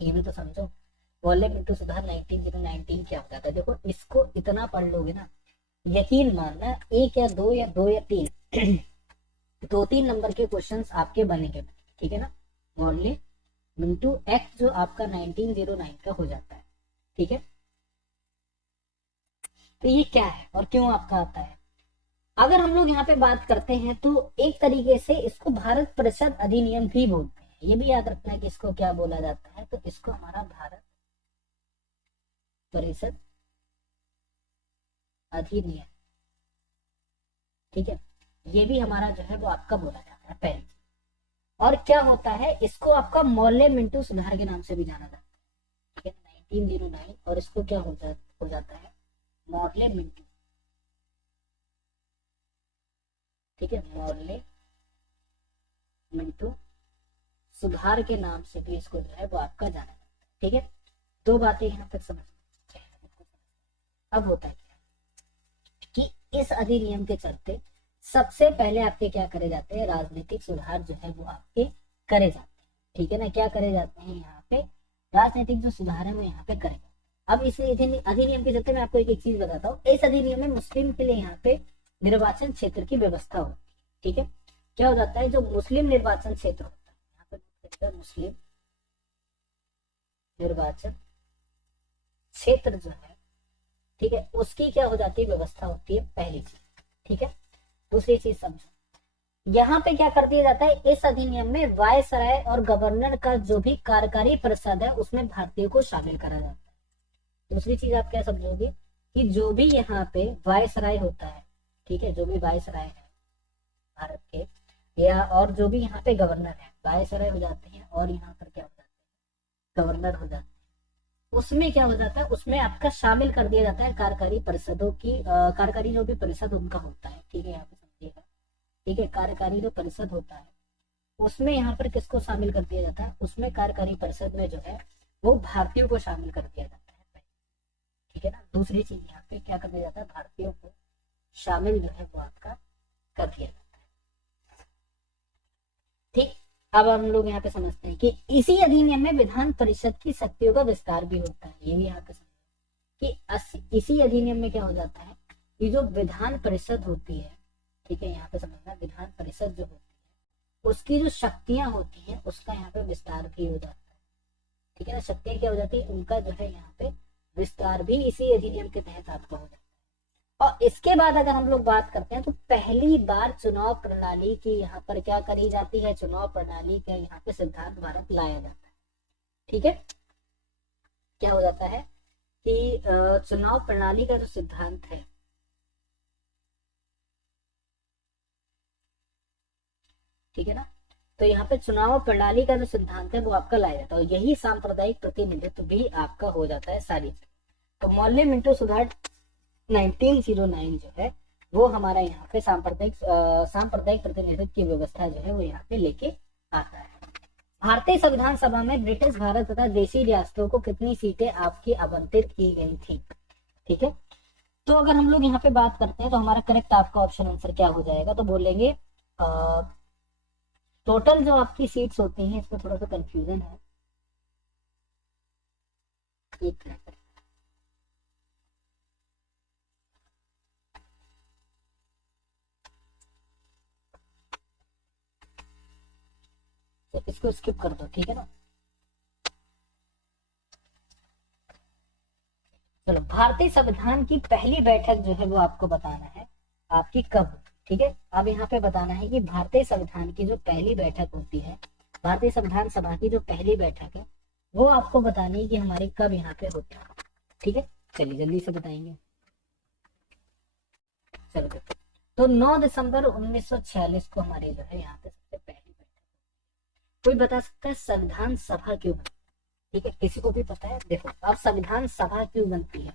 ये भी तो समझो। मौर्य मिंटो सुधार 1919 क्या होता था, देखो इसको इतना पढ़ लोगे ना, यकीन मानना एक या दो या तीन 2-3 नंबर के क्वेश्चंस आपके बनेंगे, ठीक है ना। मौर्य मिंटो एक्ट जो आपका 1909 का हो जाता है, ठीक है। तो ये क्या है और क्यों आपका आता है, अगर हम लोग यहाँ पे बात करते हैं तो एक तरीके से इसको भारत परिषद अधिनियम भी बोलते हैं। ये भी याद रखना है कि इसको क्या बोला जाता है, तो इसको हमारा भारत परिषद अधिनियम, ठीक है, ये भी हमारा जो है वो आपका बोला जाता है पहले। और क्या होता है, इसको आपका मौर्य मिंटो सुधार के नाम से भी जाना जाता है, ठीक है, 1909। और इसको क्या हो जाता है, मौर्य मिंटो, ठीक है, मौर्य मिंटो सुधार के नाम से भी इसको जो है वो आपका जाना जाता है, ठीक है। 2 बातें यहाँ तक समझ। अब होता है कि इस अधिनियम के चलते सबसे पहले आपके क्या करे जाते हैं, राजनीतिक सुधार जो है वो आपके करे जाते हैं, ठीक है ना। क्या करे जाते हैं यहाँ पे, राजनीतिक जो सुधार है वो यहाँ पे करे। अब इस अधिनियम के चलते मैं आपको एक एक चीज बताता हूँ। इस अधिनियम में मुस्लिम के लिए यहाँ पे निर्वाचन क्षेत्र की व्यवस्था होती है, ठीक है। क्या हो जाता है, जो मुस्लिम निर्वाचन क्षेत्र होता है, यहाँ पे मुस्लिम निर्वाचन क्षेत्र जो है, ठीक है, उसकी क्या हो जाती है, व्यवस्था होती है, पहली चीज, ठीक है। दूसरी चीज समझो, यहाँ पे क्या कर दिया जाता है, इस अधिनियम में वायसराय और गवर्नर का जो भी कार्यकारी परिषद है उसमें भारतीयों को शामिल करा जाता है। दूसरी चीज आप क्या समझोगे कि जो भी यहाँ पे वायसराय होता है, ठीक है, जो भी वायसराय है भारत के, या और जो भी यहाँ पे गवर्नर है, वायसराय हो जाते हैं और यहाँ पर क्या हो जाता है, गवर्नर हो जाते हैं। उसमें क्या हो जाता है, उसमें आपका शामिल कर दिया जाता है कार्यकारी परिषदों की, कार्यकारी जो भी परिषद उनका होता है, ठीक है, यहाँ पे समझिएगा, ठीक है। कार्यकारी जो परिषद होता है उसमें यहाँ पर किसको शामिल कर दिया जाता है, उसमें कार्यकारी परिषद में जो है वो भारतीयों को शामिल कर दिया जाता है, ठीक है ना। दूसरी चीज यहाँ पे क्या कर दिया जाता है, भारतीयों को शामिल जो है वो आपका कर दिया जाता है, ठीक। अब हम लोग यहाँ पे समझते हैं कि इसी अधिनियम में विधान परिषद की शक्तियों का विस्तार भी होता है। ये भी यहाँ पे समझें कि इसी अधिनियम में क्या हो जाता है कि जो विधान परिषद होती है, ठीक है, यहाँ पे समझना, विधान परिषद जो होती है उसकी जो शक्तियां होती हैं उसका यहाँ पे विस्तार भी हो जाता है, ठीक है ना। शक्तियां क्या हो जाती है, उनका जो है यहाँ पे विस्तार भी इसी अधिनियम के तहत आपका हो जाता है। और इसके बाद अगर हम लोग बात करते हैं तो पहली बार चुनाव प्रणाली की यहाँ पर क्या करी जाती है, चुनाव प्रणाली का यहाँ पे सिद्धांत भारत लाया जाता है, ठीक है। क्या हो जाता है कि चुनाव प्रणाली का जो सिद्धांत है, ठीक है ना, तो यहाँ पे चुनाव प्रणाली का जो सिद्धांत है वो आपका लाया जाता है, और यही सांप्रदायिक प्रतिनिधित्व भी आपका हो जाता है सारी। तो मौर्य मिंटो सुधार 1909 जो है वो हमारा यहाँ पे सांप्रदायिक प्रतिनिधित्व की व्यवस्था जो है वो यहाँ पे लेके आता है। भारतीय संविधान सभा में ब्रिटिश भारत तथा देशी रियासतों को कितनी सीटें आपकी आवंटित की गई थी, ठीक है। तो अगर हम लोग यहाँ पे बात करते हैं तो हमारा करेक्ट आपका ऑप्शन आंसर क्या हो जाएगा, तो बोलेंगे टोटल जो आपकी सीट्स होती हैं, इसमें थोड़ा सा कंफ्यूजन है, एक मिनट, तो इसको स्किप कर दो, ठीक है ना। चलो, भारतीय संविधान की पहली बैठक जो है वो आपको बताना है आपकी कब, ठीक है। अब यहाँ पे बताना है कि भारतीय संविधान की जो पहली बैठक होती है, भारतीय संविधान सभा की जो पहली बैठक है वो आपको बतानी है कि हमारी कब यहाँ पे होती है, ठीक है। चलिए जल्दी से बताएंगे, चलो देखो, तो 9 दिसंबर 1946 को हमारी जो है यहाँ पे सबसे पहली बैठक। कोई बता सकता है संविधान सभा क्यों बनती है, ठीक है, किसी को भी पता है। देखो, अब संविधान सभा क्यों बनती है,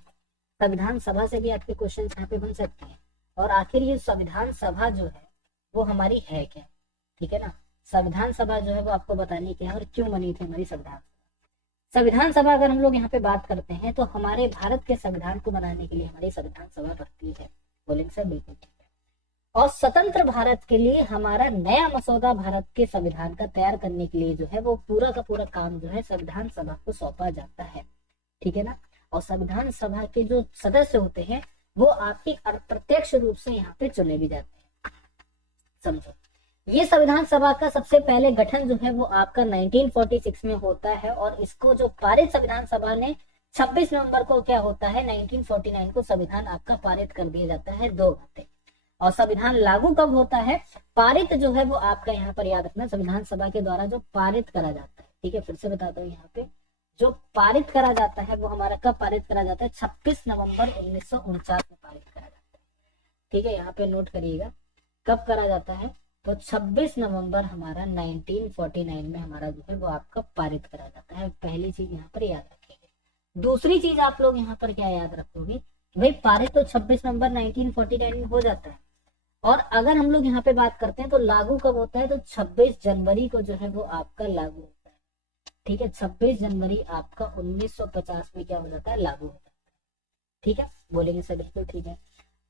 संविधान सभा से भी आपके क्वेश्चन यहाँ पे बन सकते हैं, और आखिर ये संविधान सभा जो है वो हमारी है क्या, ठीक है ना। संविधान सभा जो है वो आपको बतानी क्या है और क्यों बनी थी हमारी संविधान सभा। अगर हम लोग यहाँ पे बात करते हैं तो हमारे भारत के संविधान को बनाने के लिए हमारी संविधान सभा बनती है, बोलेंगे सर बिल्कुल ठीक है। और स्वतंत्र भारत के लिए हमारा नया मसौदा भारत के संविधान का तैयार करने के लिए जो है वो पूरा का पूरा काम जो है संविधान सभा को सौंपा जाता है, ठीक है ना। और संविधान सभा के जो सदस्य होते हैं वो आपके अप्रत्यक्ष रूप से यहाँ पे चुने भी जाते हैं, समझो। ये संविधान सभा का सबसे पहले गठन जो है वो आपका 1946 में होता है, और इसको जो पारित संविधान सभा ने 26 नवंबर को क्या होता है 1949 को संविधान आपका पारित कर दिया जाता है 2 घंटे। और संविधान लागू कब होता है, पारित जो है वो आपका यहाँ पर याद रखना, संविधान सभा के द्वारा जो पारित करा जाता है, ठीक है। फिर से बताता हूँ, यहाँ पे जो पारित करा जाता है वो हमारा कब पारित करा जाता है, 26 नवंबर 1949 में पारित करा जाता है, ठीक है। यहाँ पे नोट करिएगा कब करा जाता है, तो 26 नवंबर हमारा 1949 में हमारा जो है वो आपका पारित करा जाता है। पहली चीज यहाँ पर याद रखेंगे। दूसरी चीज आप लोग यहाँ पर क्या याद रखोगे, भाई पारित तो 26 नवंबर 1949 में हो जाता है, और अगर हम लोग यहाँ पे बात करते हैं तो लागू कब होता है, तो 26 जनवरी को जो है वो आपका लागू होता है, ठीक है। 26 जनवरी आपका 1950 में क्या हो जाता है, लागू होता है, ठीक है, बोलेंगे सर बिल्कुल ठीक है।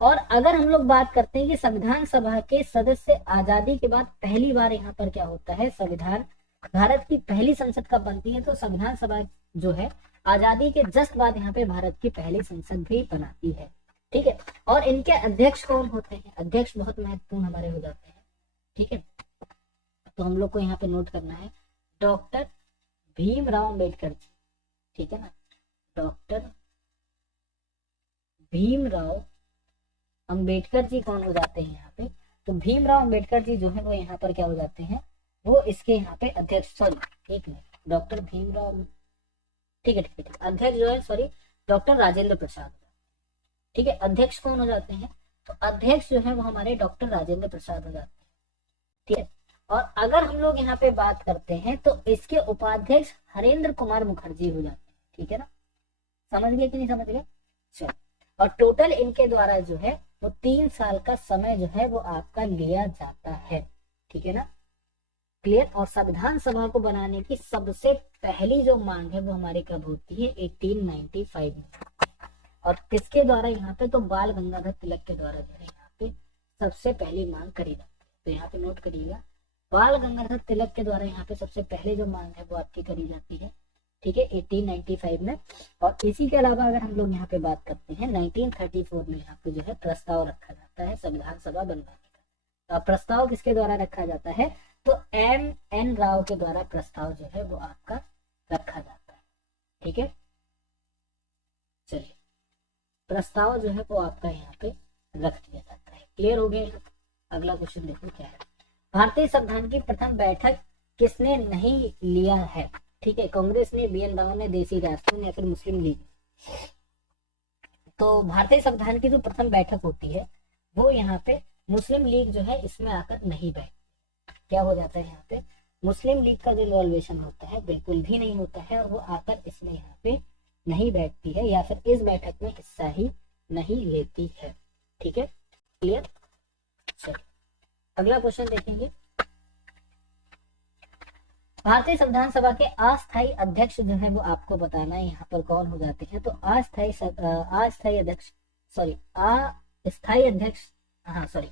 और अगर हम लोग बात करते हैं कि संविधान सभा के सदस्य आजादी के बाद पहली बार यहाँ पर क्या होता है, संविधान भारत की पहली संसद कब बनती है, तो संविधान सभा जो है आजादी के जस्ट बाद यहाँ पे भारत की पहली संसद भी बनाती है। ठीक है, और इनके अध्यक्ष कौन होते हैं, अध्यक्ष बहुत महत्वपूर्ण हमारे हो जाते हैं। ठीक है, तो हम लोग को यहाँ पे नोट करना है डॉक्टर भीमराव अम्बेडकर जी। ठीक है ना, डॉक्टर भीमराव अंबेडकर जी कौन हो जाते हैं यहाँ पे, तो भीमराव अंबेडकर जी जो है वो यहाँ पर क्या हो जाते हैं, वो इसके यहाँ पे अध्यक्ष, सॉरी एक मिनट, डॉक्टर भीमराव, ठीक है ठीक है, अध्यक्ष जो है सॉरी डॉक्टर राजेंद्र प्रसाद। ठीक है, अध्यक्ष कौन हो जाते हैं, तो अध्यक्ष जो है वो हमारे डॉक्टर राजेंद्र प्रसाद हो जाते हैं। ठीक है, और अगर हम लोग यहाँ पे बात करते हैं तो इसके उपाध्यक्ष हरेंद्र कुमार मुखर्जी हो जाते हैं। ठीक है ना, समझ गए कि नहीं समझ गए, चलो। और टोटल इनके द्वारा जो है वो 3 साल का समय जो है वो आपका लिया जाता है। ठीक है ना, क्लियर। और संविधान सभा को बनाने की सबसे पहली जो मांग है वो हमारे कब होती है, 1895 में। और किसके द्वारा यहाँ पे, तो बाल गंगाधर तिलक के द्वारा जो है यहाँ पे सबसे पहली मांग करी जाती है। तो यहाँ पे नोट करिएगा, बाल गंगाधर तिलक के द्वारा यहाँ पे सबसे पहले जो मांग है वो आपकी करी जाती है। ठीक है, 1895 में। और इसी के अलावा अगर हम लोग यहाँ पे बात करते हैं 1934 में यहाँ पे जो है प्रस्ताव रखा जाता है संविधान सभा बनवाने का। तो प्रस्ताव किसके द्वारा रखा जाता है, तो M.N. राव के द्वारा प्रस्ताव जो है वो आपका रखा जाता है। ठीक है, चलिए प्रस्ताव जो है वो आपका यहाँ पे रख दिया जाता है। क्लियर हो गया। अगला क्वेश्चन देखो क्या है, भारतीय संविधान की प्रथम बैठक किसने नहीं लिया है। ठीक है, कांग्रेस ने, B.N. राव ने, देसी राष्ट्रों ने या फिर मुस्लिम लीग। तो भारतीय संविधान की जो प्रथम बैठक होती है वो यहाँ पे मुस्लिम लीग जो है इसमें आकर नहीं बैठती। क्या हो जाता है यहाँ पे, मुस्लिम लीग का जो इन्वॉल्वेशन होता है बिल्कुल भी नहीं होता है और वो आकर इसमें यहाँ पे नहीं बैठती है या फिर इस बैठक में हिस्सा ही नहीं लेती है। ठीक है, क्लियर। चलिए अगला क्वेश्चन देखेंगे, भारतीय संविधान सभा के अस्थायी अध्यक्ष जो है वो आपको बताना है यहाँ पर कौन हो जाते हैं। तो अस्थायी अध्यक्ष सॉरी अस्थायी अध्यक्ष हाँ सॉरी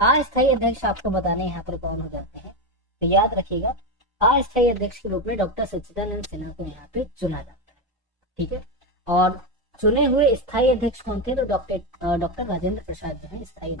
अस्थायी अध्यक्ष आपको बताना है यहाँ पर कौन हो जाते हैं। तो याद रखिएगा, अस्थायी अध्यक्ष के रूप में डॉक्टर सच्चिदानंद सिन्हा को यहाँ पे चुना जाता है। ठीक है, और चुने हुए स्थायी अध्यक्ष कौन थे, तो डॉक्टर राजेंद्र प्रसाद जो है स्थायी